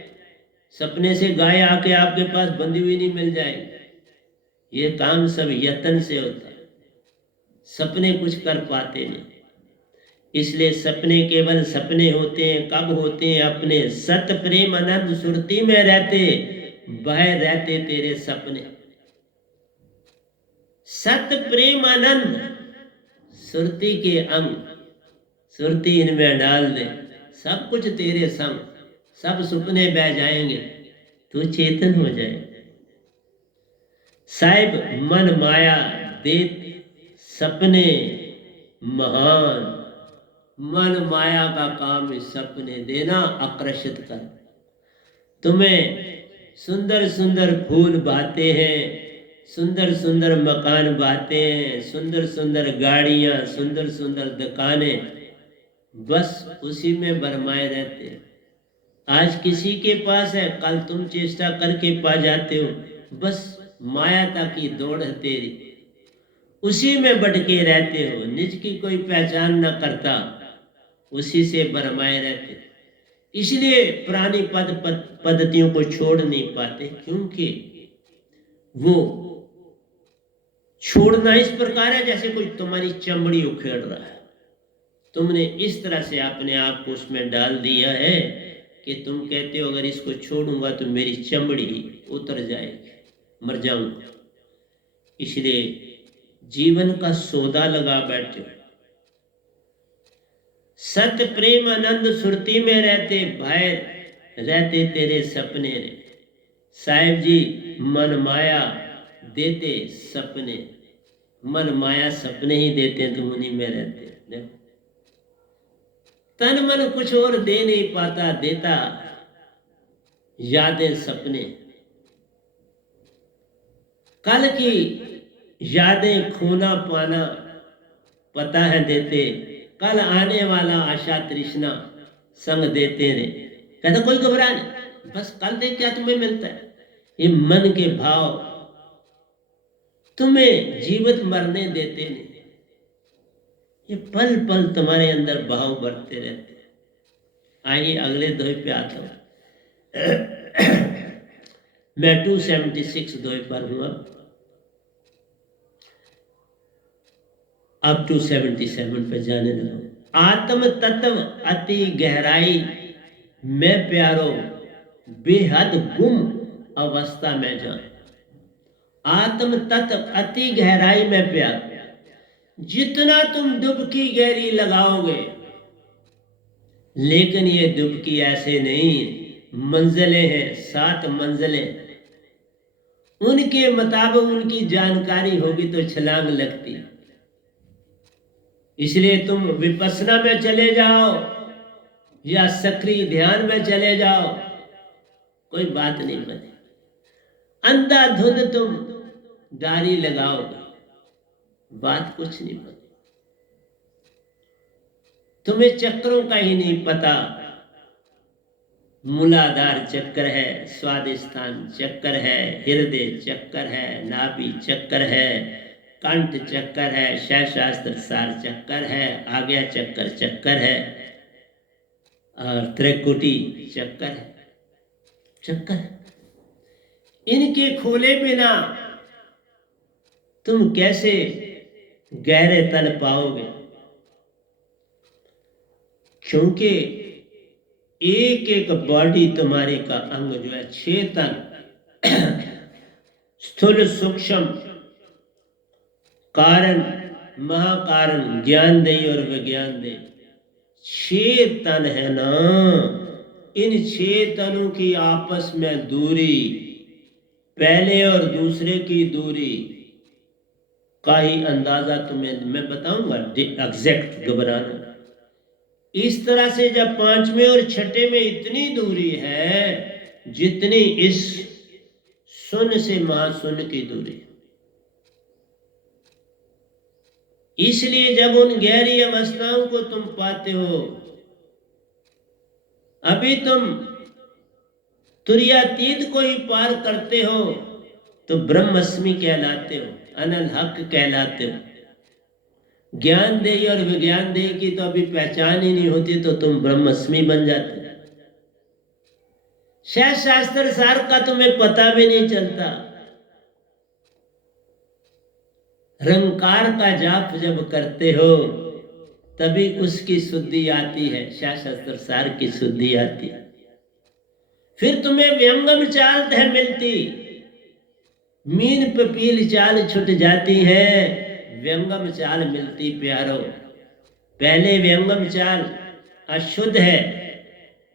सपने से गाय आके आपके पास बंधी हुई नहीं मिल जाएगी। ये काम सब यत्न से होता है, सपने कुछ कर पाते नहीं। इसलिए सपने केवल सपने होते हैं, कब होते हैं अपने। सत प्रेम आनंद सुरती में रहते, बह रहते तेरे सपने। सत प्रेम आनंद सुरती के अंग, सुरती इनमें डाल दे, सब कुछ तेरे संग, सब सुपने बह जाएंगे, तू चेतन हो जाए। साहिब मन माया दे सपने महान। मन माया का काम है सपने देना, आकर्षित कर। तुम्हें सुंदर सुंदर फूल भाते हैं, सुंदर सुंदर मकान भाते हैं, सुंदर सुंदर गाड़ियां, सुंदर सुंदर दुकानें, बस उसी में भरमाए रहते हैं। आज किसी के पास है, कल तुम चेष्टा करके पा जाते हो। बस माया की दौड़ है तेरी, उसी में भटके रहते हो। निज की कोई पहचान न करता, उसी से भरमाए रहते। इसलिए पुरानी पद्धतियों को छोड़ नहीं पाते, क्योंकि वो छोड़ना इस प्रकार है जैसे कोई तुम्हारी चमड़ी उखेड़ रहा है। तुमने इस तरह से अपने आप को उसमें डाल दिया है कि तुम कहते हो अगर इसको छोड़ूंगा तो मेरी चमड़ी उतर जाएगी, मर जाऊंगा। इसलिए जीवन का सौदा लगा बैठे। सत्य प्रेम आनंद सुरती में रहते, बाहर रहते तेरे सपने रे। साहिब जी मन माया देते सपने, मन माया सपने ही देते, तुम उन्हीं में रहते। देखो तन मन कुछ और दे नहीं पाता, देता यादें सपने। कल की यादें खोना पाना पता है देते, कल आने वाला आशा तृष्णा संग देते रे। कहता कोई घबरा नहीं, बस कल देख क्या तुम्हें मिलता है। ये मन के भाव तुम्हें जीवित मरने देते नहीं, ये पल पल तुम्हारे अंदर भाव बढ़ते रहते हैं। आइए अगले दोहे पे आता हूं। मैं 276 दोहे पर हूं, अब 277 पे जाने लगा। आत्म तत्व अति गहराई में प्यारो, बेहद गुम अवस्था में जान। आत्म तत्व अति गहराई में प्यार, जितना तुम डुबकी गहरी लगाओगे, लेकिन ये डुबकी ऐसे नहीं, मंजिलें हैं, 7 मंजिलें। उनके मुताबिक उनकी जानकारी होगी तो छलांग लगती। इसलिए तुम विपස්සना में चले जाओ या सक्रिय ध्यान में चले जाओ, कोई बात नहीं बने। अंधाधुंध तुम दाढ़ी लगाओगे, बात कुछ नहीं पता, तुम्हें चक्रों का ही नहीं पता। मूलाधार चक्कर है, स्वादिष्ठान चक्कर है, हृदय चक्कर है, नाभि चक्कर है, कंठ चक्कर है, सहस्रार सार चक्कर है, आज्ञा चक्कर चक्कर है, और त्रिकुटी चक्कर है, चक्कर है। इनके खोले बिना तुम कैसे गहरे तल पाओगे? क्योंकि एक एक बॉडी तुम्हारे का अंग जो है, चेतन, स्थूल, सूक्ष्म, कारण, महाकारण, ज्ञानदेय और विज्ञानदेय, 6 तन है ना। इन 6 तनों की आपस में दूरी, पहले और दूसरे की दूरी का ही अंदाजा तुम्हें मैं बताऊंगा, एग्जैक्ट घबराना। इस तरह से जब 5वें और 6ठे में इतनी दूरी है जितनी इस शून्य से महाशून्य की दूरी। इसलिए जब उन गहरी अवस्थाओं को तुम पाते हो, अभी तुम तुर्यातीत को ही पार करते हो तो ब्रह्मस्मि कहलाते हो, अनल हक कहलाते हो। ज्ञानदेय और विज्ञानदेय की तो अभी पहचान ही नहीं होती तो तुम ब्रह्मस्मि बन जाते। शास्त्र सार का तुम्हें पता भी नहीं चलता। रंकार का जाप जब करते हो तभी उसकी शुद्धि आती है, शास्त्र सार की शुद्धि आती है। फिर तुम्हें व्यंगम चाल है मिलती, मीन पपील चाल छुट जाती है, व्यंगम चाल मिलती प्यारो। पहले व्यंगम चाल अशुद्ध है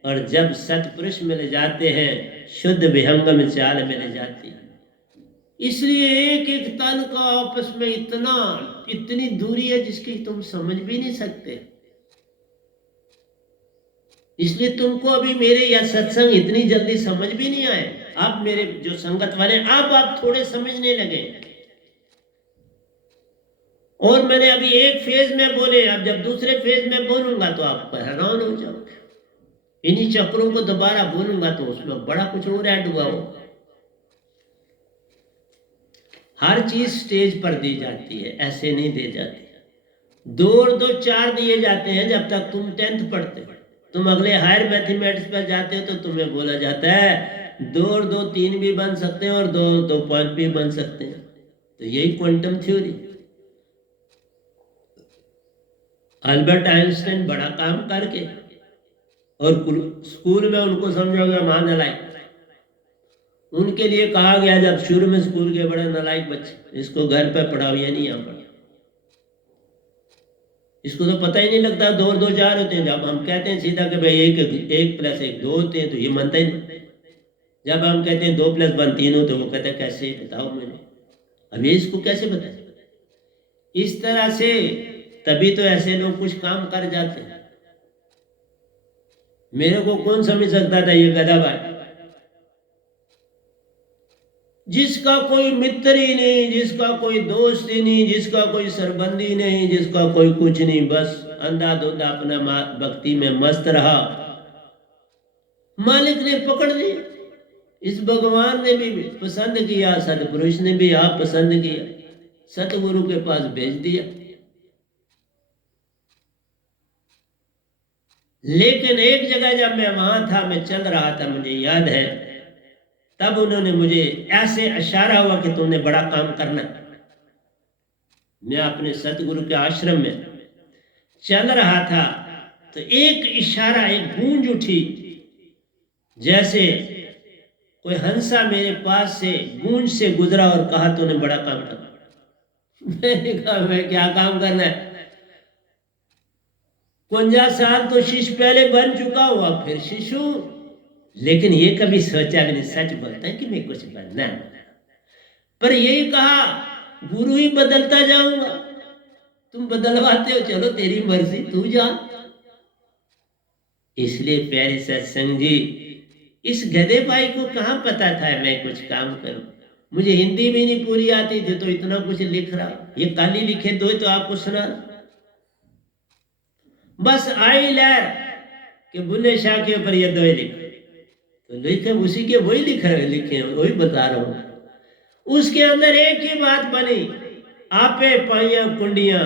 और जब सतपुरुष मिल जाते हैं शुद्ध विहंगम चाल मिल जाती है। इसलिए एक एक तन का आपस में इतनी दूरी है जिसकी तुम समझ भी नहीं सकते। इसलिए तुमको अभी मेरे या सत्संग इतनी जल्दी समझ भी नहीं आए। आप मेरे जो संगत वाले अब आप थोड़े समझने लगे, और मैंने अभी एक फेज में बोले, अब जब दूसरे फेज में बोलूंगा तो आप हैरान हो जाओगे। इन्हीं चक्रों को दोबारा बोलूंगा तो उसमें बड़ा कुछ और ऐड हुआ हो। हर चीज स्टेज पर दी जाती है, ऐसे नहीं दी जाती। 2 और 2 4 दिए जाते हैं जब तक तुम 10th पढ़ते हो। तुम अगले हायर मैथमेटिक्स पर जाते हो तो तुम्हें बोला जाता है 2 और 2 3 भी बन सकते हैं और 2 2 5 भी बन सकते हैं। तो यही क्वांटम थ्योरी। अल्बर्ट आइंस्टाइन बड़ा काम करके और स्कूल में उनको समझोगे मान नलायक। उनके लिए कहा गया जब शुरू में स्कूल के बड़े नलायक बच्चे, इसको घर पर पढ़ाओ या नहीं यहाँ पढ़ाओ, इसको तो पता ही नहीं लगता 2 और 2 4 होते हैं। जब हम कहते हैं सीधा कि भाई 1 + 1 2 होते हैं तो ये मानता ही नहीं। जब हम कहते हैं 2 + 1 3 हो तो वो कहता है कैसे बताओ मैंने, अब ये इसको कैसे बताए। इस तरह से तभी तो ऐसे लोग कुछ काम कर जाते हैं। मेरे को कौन समझ सकता था ये गधा भाई, जिसका कोई मित्र ही नहीं, जिसका कोई दोस्त ही नहीं, जिसका कोई सरबंदी नहीं, जिसका कोई कुछ नहीं, बस अंधाधुंध अपना भक्ति में मस्त रहा। मालिक ने पकड़ लिया, इस भगवान ने भी पसंद किया, सतपुरुष ने भी आप पसंद किया, सतगुरु के पास भेज दिया। लेकिन एक जगह जब मैं वहां था, मैं चल रहा था, मुझे याद है, तब उन्होंने मुझे ऐसे इशारा हुआ कि तुमने बड़ा काम करना। मैं अपने सतगुरु के आश्रम में चल रहा था तो एक इशारा, एक गूंज उठी, जैसे कोई हंसा मेरे पास से गूंज से गुजरा और कहा तूने बड़ा काम करना। मैंने कहा मैं क्या काम करना है, 50 साल तो शिष्य पहले बन चुका हुआ, फिर शिशु। लेकिन ये कभी सोचा भी नहीं, सच बोलता है कि मैं कुछ बनना है। पर यही कहा गुरु ही बदलता जाऊंगा, तुम बदलवाते हो, चलो तेरी मर्जी, तू जा। इसलिए प्यारे सत्संग जी, इस गधे भाई को कहाँ पता था मैं कुछ काम करूं। मुझे हिंदी भी नहीं पूरी आती थी तो इतना कुछ लिख रहा। ये काली लिखे दो तो आपको सुना। बस आई लहर कि बुल्ले शाह के ऊपर ये दो लिखे तो लिखे, उसी के वही लिखे वही बता रहा हूं। उसके अंदर एक ही बात बनी, आपे पाइया कुंडियां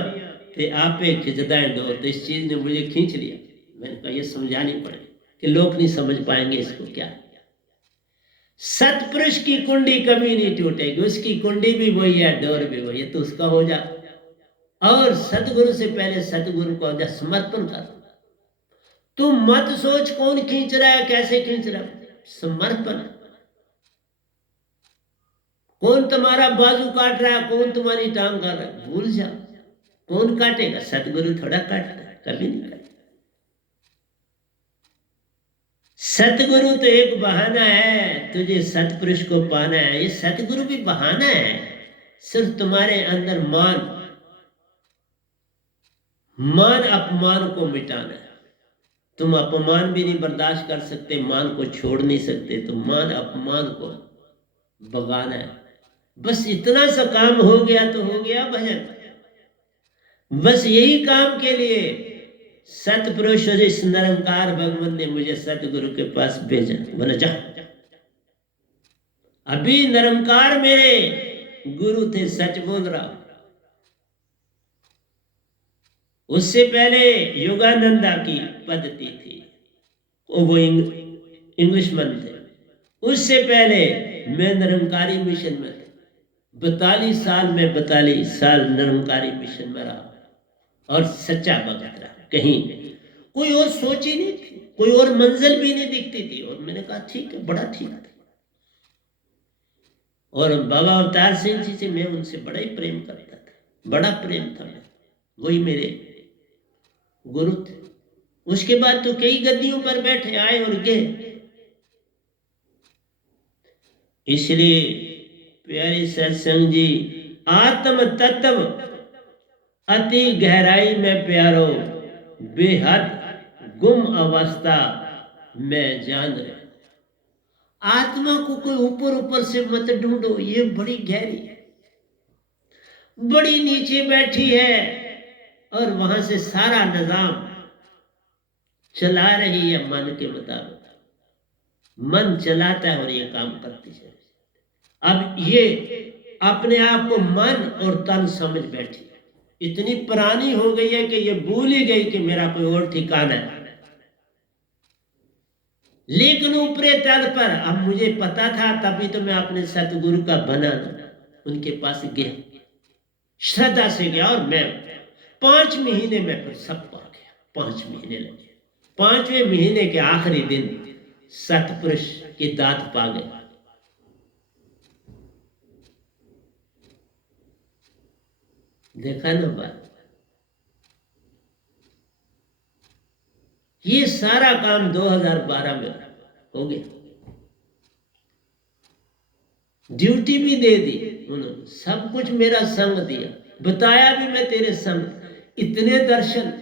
ते आपे खिंचदाएं दो। तो इस चीज ने मुझे खींच लिया। मैंने कहा ये समझानी पड़ेगी कि लोग नहीं समझ पाएंगे इसको क्या। सतपुरुष की कुंडी कभी नहीं टूटेगी, उसकी कुंडी भी वही है, डोर भी वही है, तो उसका हो जा। और सतगुरु से पहले सतगुरु को जा समर्पण कर। तू मत सोच कौन खींच रहा है, कैसे खींच रहा है, समर्पण। कौन तुम्हारा बाजू काट रहा है, कौन तुम्हारी टांग काट रहा है, भूल जा। कौन काटेगा? सतगुरु थोड़ा काटता है, कभी नहीं काटेगा। सतगुरु तो एक बहाना है, तुझे सतपुरुष को पाना है। ये सतगुरु भी बहाना है, सिर्फ तुम्हारे अंदर मान अपमान को मिटाना है। तुम अपमान भी नहीं बर्दाश्त कर सकते, मान को छोड़ नहीं सकते, तो मान अपमान को भगाना है। बस इतना सा काम हो गया तो हो गया भजन। बस यही काम के लिए सतपुरुष और इस निरंकार भगवान ने मुझे सतगुरु के पास भेजा। बोले जा, अभी निरंकार मेरे गुरु थे, सच बोल रहा। उससे पहले योगानंदा की पद्धति थी, वो इंग्लिशमैन थे। उससे पहले मैं निरंकारी मिशन में था। 42 साल में 42 साल निरंकारी मिशन में रहा और सच्चा भगत रहा। कहीं कोई और सोच ही नहीं थी, कोई और मंजिल भी नहीं दिखती थी। और मैंने कहा ठीक है, बड़ा ठीक है। और बाबा अवतार सिंह जी से मैं उनसे बड़ा ही प्रेम करता था, बड़ा प्रेम था। मैं वही मेरे गुरु थे। उसके बाद तो कई गद्दियों पर बैठे, आए और गए। इसलिए प्यारे सत्संग जी, आत्म तत्व अति गहराई में प्यारो, बेहद गुम अवस्था में जान रहे। आत्मा को कोई ऊपर ऊपर से मत ढूंढो, ये बड़ी गहरी है, बड़ी नीचे बैठी है और वहां से सारा निजाम चला रही है मन के मुताबिक। मन चलाता है और ये काम करती है। अब ये अपने आप को मन और तन समझ बैठी, इतनी पुरानी हो गई है कि ये भूल ही गई कि मेरा कोई और ठिकाना है। लेकिन ऊपरे तल पर अब मुझे पता था, तभी तो मैं अपने सतगुरु का बना उनके पास गया, श्रद्धा से गया। और मैं 5 महीने में फिर सब पा गया। 5 महीने लगे। 5वें महीने के आखिरी दिन सतपुरुष की दात पा गए। देखा ना बात। ये सारा काम 2012 में हो गया। ड्यूटी भी दे दी उन्होंने, सब कुछ मेरा संग दिया, बताया भी मैं तेरे संग। इतने दर्शन,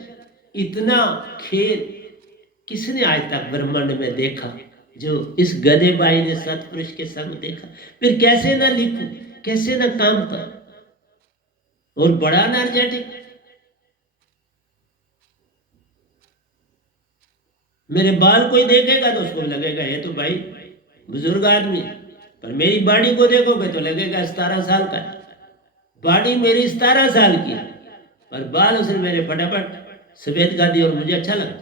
इतना खेल किसने आज तक ब्रह्मांड में देखा जो इस गधे बाई ने सतपुरुष के संग देखा। फिर कैसे ना लिखूं, कैसे ना काम कर। और बड़ा एनर्जेटिक, मेरे बाल कोई देखेगा तो उसको लगेगा ये तो भाई बुजुर्ग आदमी है। पर मेरी बॉडी को देखोगे तो लगेगा 17 साल का। बॉडी मेरी 17 साल की है, पर बाल उसने मेरे फटाफट सफेद कर दिया और मुझे अच्छा लगा।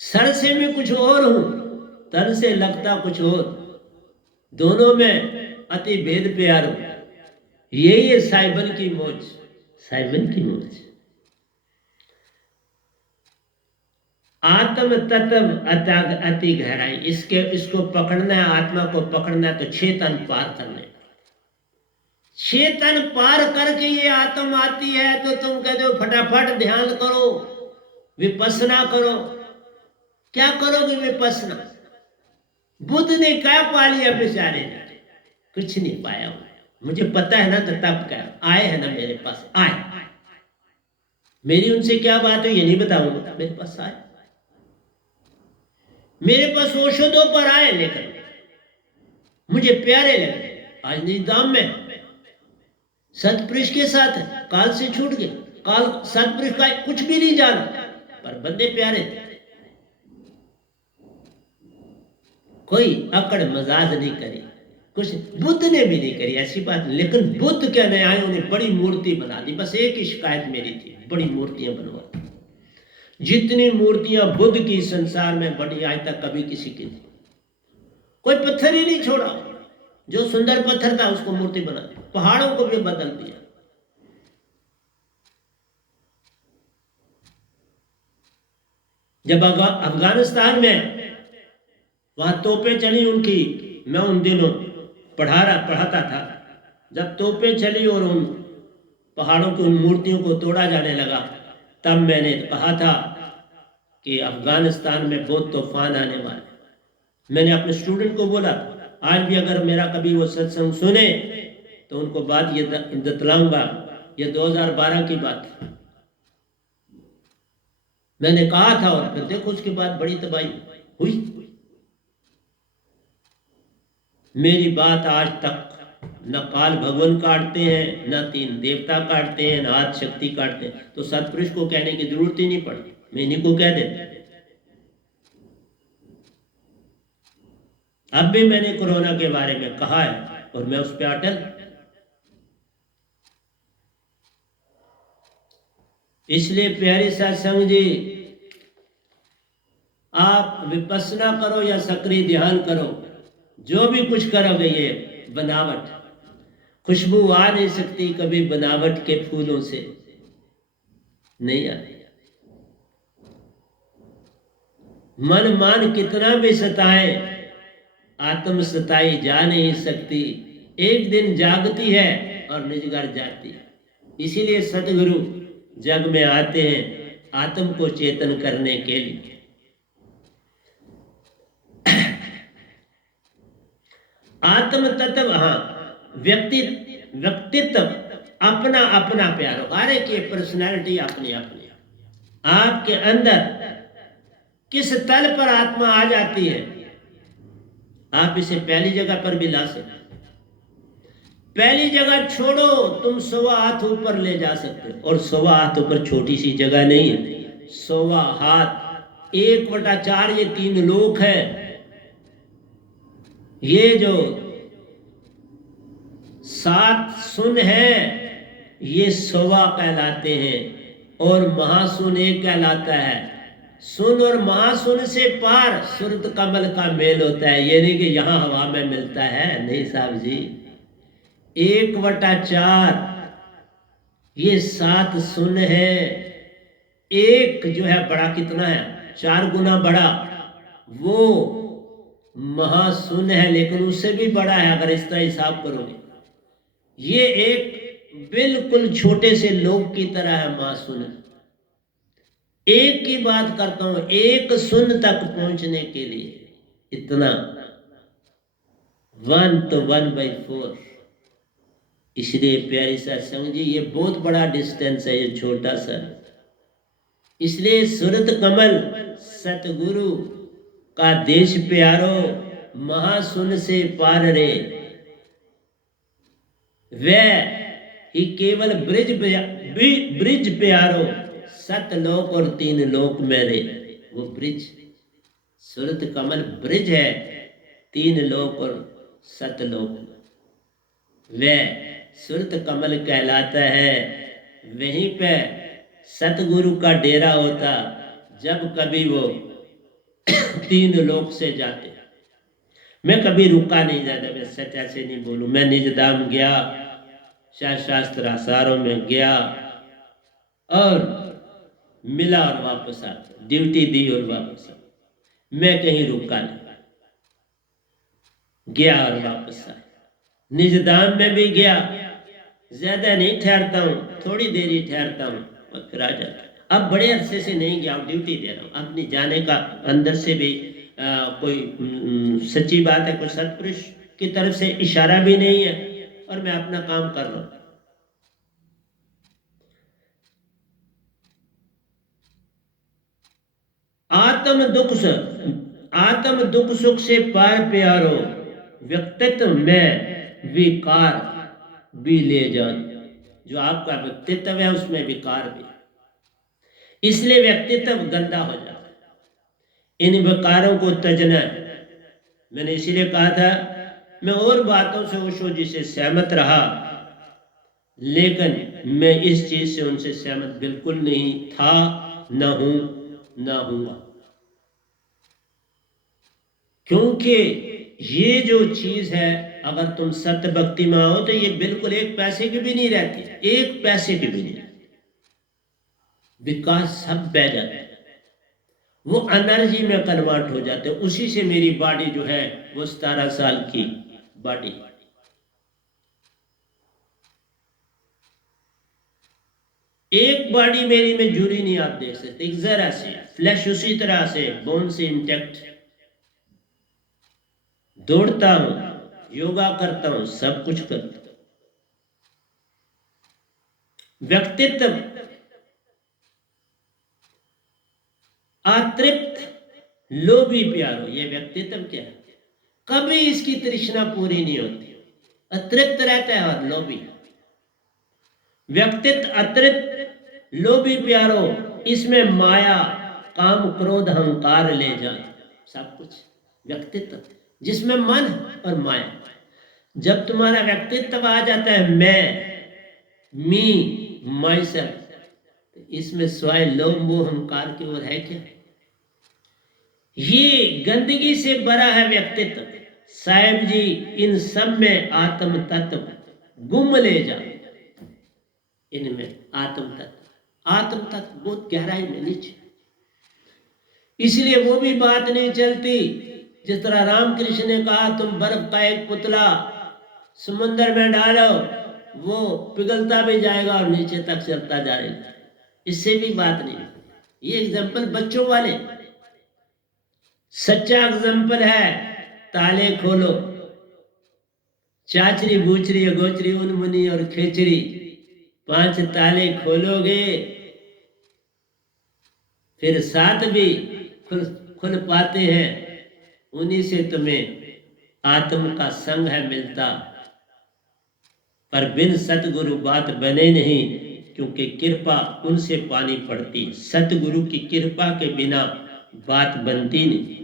सर से मैं कुछ और हूं, तन से लगता कुछ और। दोनों में अति भेद प्यार हूं। यही है साइबन की मौज, साइबन की मौज। आत्म तत्व अति गहराई, इसको पकड़ना है, आत्मा को पकड़ना है तो 6 तन पार करने। 6 तन पार करके ये आत्म आती है तो तुम कहते हो फटाफट ध्यान करो, विपස්සना करो। क्या करोगे विपස්සना? बुद्ध ने क्या पा लिया बेचारे ने? कुछ नहीं पाया। मुझे पता है ना, तो तब क्या आए है ना मेरे पास, आए। मेरी उनसे क्या बात है ये नहीं बताऊंगा, मेरे पास आए। मेरे पास औषधों पर आए लेकर मुझे प्यारे लगे। आज निजाम में सतपुरुष के साथ है, काल से छूट गए, काल सतपुरुष का कुछ भी नहीं जाना, पर बंदे प्यारे थे। कोई अकड़ मजाज नहीं करी, कुछ बुद्ध ने भी नहीं करी ऐसी बात। लेकिन बुद्ध क्या नहीं आए, उन्हें बड़ी मूर्ति बना दी। बस एक ही शिकायत मेरी थी, बड़ी मूर्तियां बनवा दी। जितनी मूर्तियां बुद्ध की संसार में बनी आज तक कभी किसी की थी, कोई पत्थर ही नहीं छोड़ा। जो सुंदर पत्थर था उसको मूर्ति बना दी, पहाड़ों को भी बदल दिया। जब अफगानिस्तान में वहां तोपें चली उनकी, मैं उन दिनों पढ़ाता था, जब तोपें चली और उन पहाड़ों की उन मूर्तियों को तोड़ा जाने लगा, तब मैंने कहा था कि अफगानिस्तान में बहुत तूफान आने वाले। मैंने अपने स्टूडेंट को बोला, आज भी अगर मेरा कभी वो सत्संग सुने तो उनको बात ये बतलाऊंगा। ये 2012 की बात है, मैंने कहा था। और फिर देखो उसके बाद बड़ी तबाही हुई। मेरी बात आज तक न काल भगवान काटते हैं, न तीन देवता काटते हैं, न आद शक्ति काटते हैं। तो सतपुरुष को कहने की जरूरत ही नहीं पड़ती, मैं इन्हीं को कह देता। अब भी मैंने कोरोना के बारे में कहा है और मैं उस पर अटल। इसलिए प्यारे सत्संग जी, आप विपස්සना करो या सक्रिय ध्यान करो, जो भी कुछ करोगे ये बनावट, खुशबू आ नहीं सकती कभी बनावट के फूलों से, नहीं आती। मन मान कितना भी सताए, आत्म सताई जा नहीं सकती। एक दिन जागती है और निज घर जाती है। इसीलिए सतगुरु जग में आते हैं आत्म को चेतन करने के लिए। आत्म तत्व, हाँ, व्यक्तित्व अपना अपना प्यारो, हर एक की पर्सनैलिटी अपनी अपनी। आपके अंदर किस तल पर आत्मा आ जाती है, आप इसे पहली जगह पर भी ला सकते। पहली जगह छोड़ो, तुम 100 हाथ ऊपर ले जा सकते हो। और 100 हाथ ऊपर छोटी सी जगह नहीं है। 100 हाथ 1/4 ये 3 लोक है। ये जो 7 सुन है ये 100 कहलाते हैं, और महासुन एक कहलाता है। सुन और महासुन से पार सुरत कमल का मेल होता है। ये नहीं कि यहां हवा में मिलता है, नहीं साहब जी। 1/4 ये 7 सुन है। एक जो है बड़ा कितना है, 4 गुना बड़ा, वो महासुन है, लेकिन उससे भी बड़ा है अगर इस तरह हिसाब करोगे। ये एक बिल्कुल छोटे से लोग की तरह है महासुन। एक की बात करता हूं, एक सुन तक पहुंचने के लिए इतना 1 तो 1/4। इसलिए प्यारी सत्संग जी, ये बहुत बड़ा डिस्टेंस है, ये छोटा सा। इसलिए सुरत कमल सतगुरु का देश प्यारो, महासुन से पार रे। वह ही केवल ब्रिज प्यारो, 7 लोक और 3 लोक मेरे। वो ब्रिज, सुरत कमल ब्रिज है, 3 लोक और 7 लोक। वह सुरत कमल कहलाता है। वहीं पे सतगुरु का डेरा होता जब कभी वो 3 लोक से जाते। मैं कभी रुका नहीं जाता, मैं सच ऐसे नहीं बोलूं। मैं निजधाम गया, शास्त्र आसारों में गया और मिला और वापस आ, ड्यूटी दी और वापस आ। मैं कहीं रुका नहीं, गया और वापस आ। निजधाम में भी गया, ज्यादा नहीं ठहरता हूँ, थोड़ी देर ही ठहरता हूँ और फिर आ जाता। अब बड़े अरसे से नहीं गया, ड्यूटी दे रहा हूँ। अपनी जाने का अंदर से भी कोई सच्ची बात है, कोई सतपुरुष की तरफ से इशारा भी नहीं है, और मैं अपना काम कर रहा हूँ। आत्म दुख से आत्म दुख सुख से पार प्यारो, व्यक्तित्व में विकार भी ले जान। जो आपका व्यक्तित्व है उसमें विकार भी, इसलिए व्यक्तित्व गंदा हो जाता है। इन विकारों को तजना है। मैंने इसीलिए कहा था, मैं और बातों से ओशो जी से सहमत रहा, लेकिन मैं इस चीज से उनसे सहमत बिल्कुल नहीं था, न हूं न हूंगा। क्योंकि ये जो चीज है, अगर तुम सत्य भक्ति में आओ तो ये बिल्कुल एक पैसे की भी नहीं रहती, एक पैसे की भी नहीं। विकास सब बह जाता है, वो एनर्जी में कन्वर्ट हो जाते हैं। उसी से मेरी बॉडी जो है वो 17 साल की बॉडी, एक बॉडी मेरी में जुड़ी नहीं, आप देख सकते, एक जरा से फ्लैश उसी तरह से बोन से इंटैक्ट। दौड़ता हूं, योगा करता हूं, सब कुछ करता हूं। व्यक्तित्व अतृप्त लोभी प्यारो, ये व्यक्तित्व क्या है? कभी इसकी तृष्णा पूरी नहीं होती, अतृप्त रहता है और लोभी। व्यक्तित्व अतृप्त लोभी प्यारो, इसमें माया काम क्रोध अहंकार ले जाए, सब कुछ व्यक्तित्व जिसमें मन और माया। जब तुम्हारा व्यक्तित्व आ जाता है मैं, मी, माई सेल्फ, तो इसमें स्वयं लोभ मोह अहंकार की ओर है क्या? ये गंदगी से भरा है व्यक्तित्व। साहेब जी इन सब में आत्म तत्व गुम ले जा, इनमें आत्म तत्व बहुत गहराई में नीचे, इसलिए वो भी बात नहीं चलती। जिस तरह रामकृष्ण ने कहा, तुम बर्फ का एक पुतला समुद्र में डालो, वो पिघलता भी जाएगा और नीचे तक चलता जाएगा, इससे भी बात नहीं। ये एग्जाम्पल बच्चों वाले, सच्चा एग्जाम्पल है। ताले खोलो, चाचरी बूचरी गोचरी उनमुनी और खेचरी, 5 ताले खोलोगे फिर 7 भी खुल पाते हैं। उन्हीं से तुम्हें आत्म का संग है मिलता, पर बिन सतगुरु बात बने नहीं, क्योंकि कृपा उनसे पानी पड़ती। सतगुरु की कृपा के बिना बात बनती नहीं।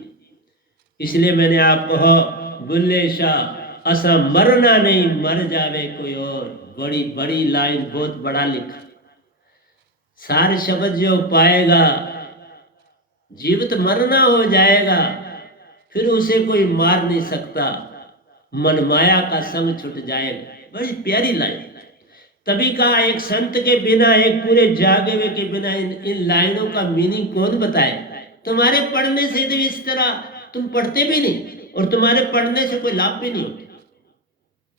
इसलिए मैंने आपको कहा, बुल्ले शाह असा मरना नहीं, मर जावे कोई और। बड़ी बड़ी लाइन, बहुत बड़ा लिखा। सारे शब्द जो पाएगा, जीवित मरना हो जाएगा, फिर उसे कोई मार नहीं सकता, मनमाया का संग छूट जाएगा। बड़ी प्यारी लाइन। तभी कहा, एक संत के बिना, एक पूरे जागे हुए के बिना इन लाइनों का मीनिंग कौन बताए? तुम्हारे पढ़ने से तो इस तरह तुम पढ़ते भी नहीं, और तुम्हारे पढ़ने से कोई लाभ भी नहीं होता।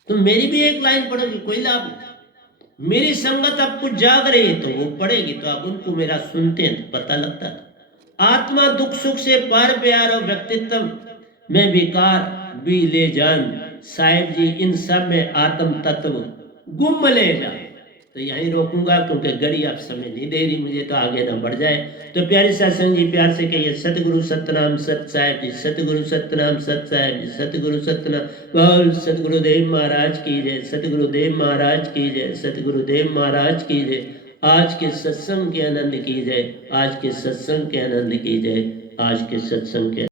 तुम मेरी भी एक लाइन पढ़ोगे, कोई लाभ नहीं। मेरी संगत अब कुछ जाग रही है तो वो पढ़ेगी, तो आप उनको मेरा सुनते हैं तो पता लगता है। आत्मा दुख सुख से पार प्यारो, व्यक्तित्व में विकार भी ले जान। साहिब जी इन सब में आत्म तत्व गुम ले जा। तो यहीं रोकूंगा, क्योंकि घड़ी अब समय नहीं दे रही मुझे, तो आगे ना बढ़ जाए। तो प्यारे सत्संग जी, प्यार से कहिए, सतगुरु सतनाम सत साहिब जी, सतगुरु सतनाम सत साहिब जी, सतगुरु सतनाम। बोल सतगुरुदेव महाराज की जय, सतगुरुदेव महाराज की जय, सतगुरुदेव महाराज की जय। आज के सत्संग के आनंद की जय, आज के सत्संग के आनंद की जय, आज के सत्संग के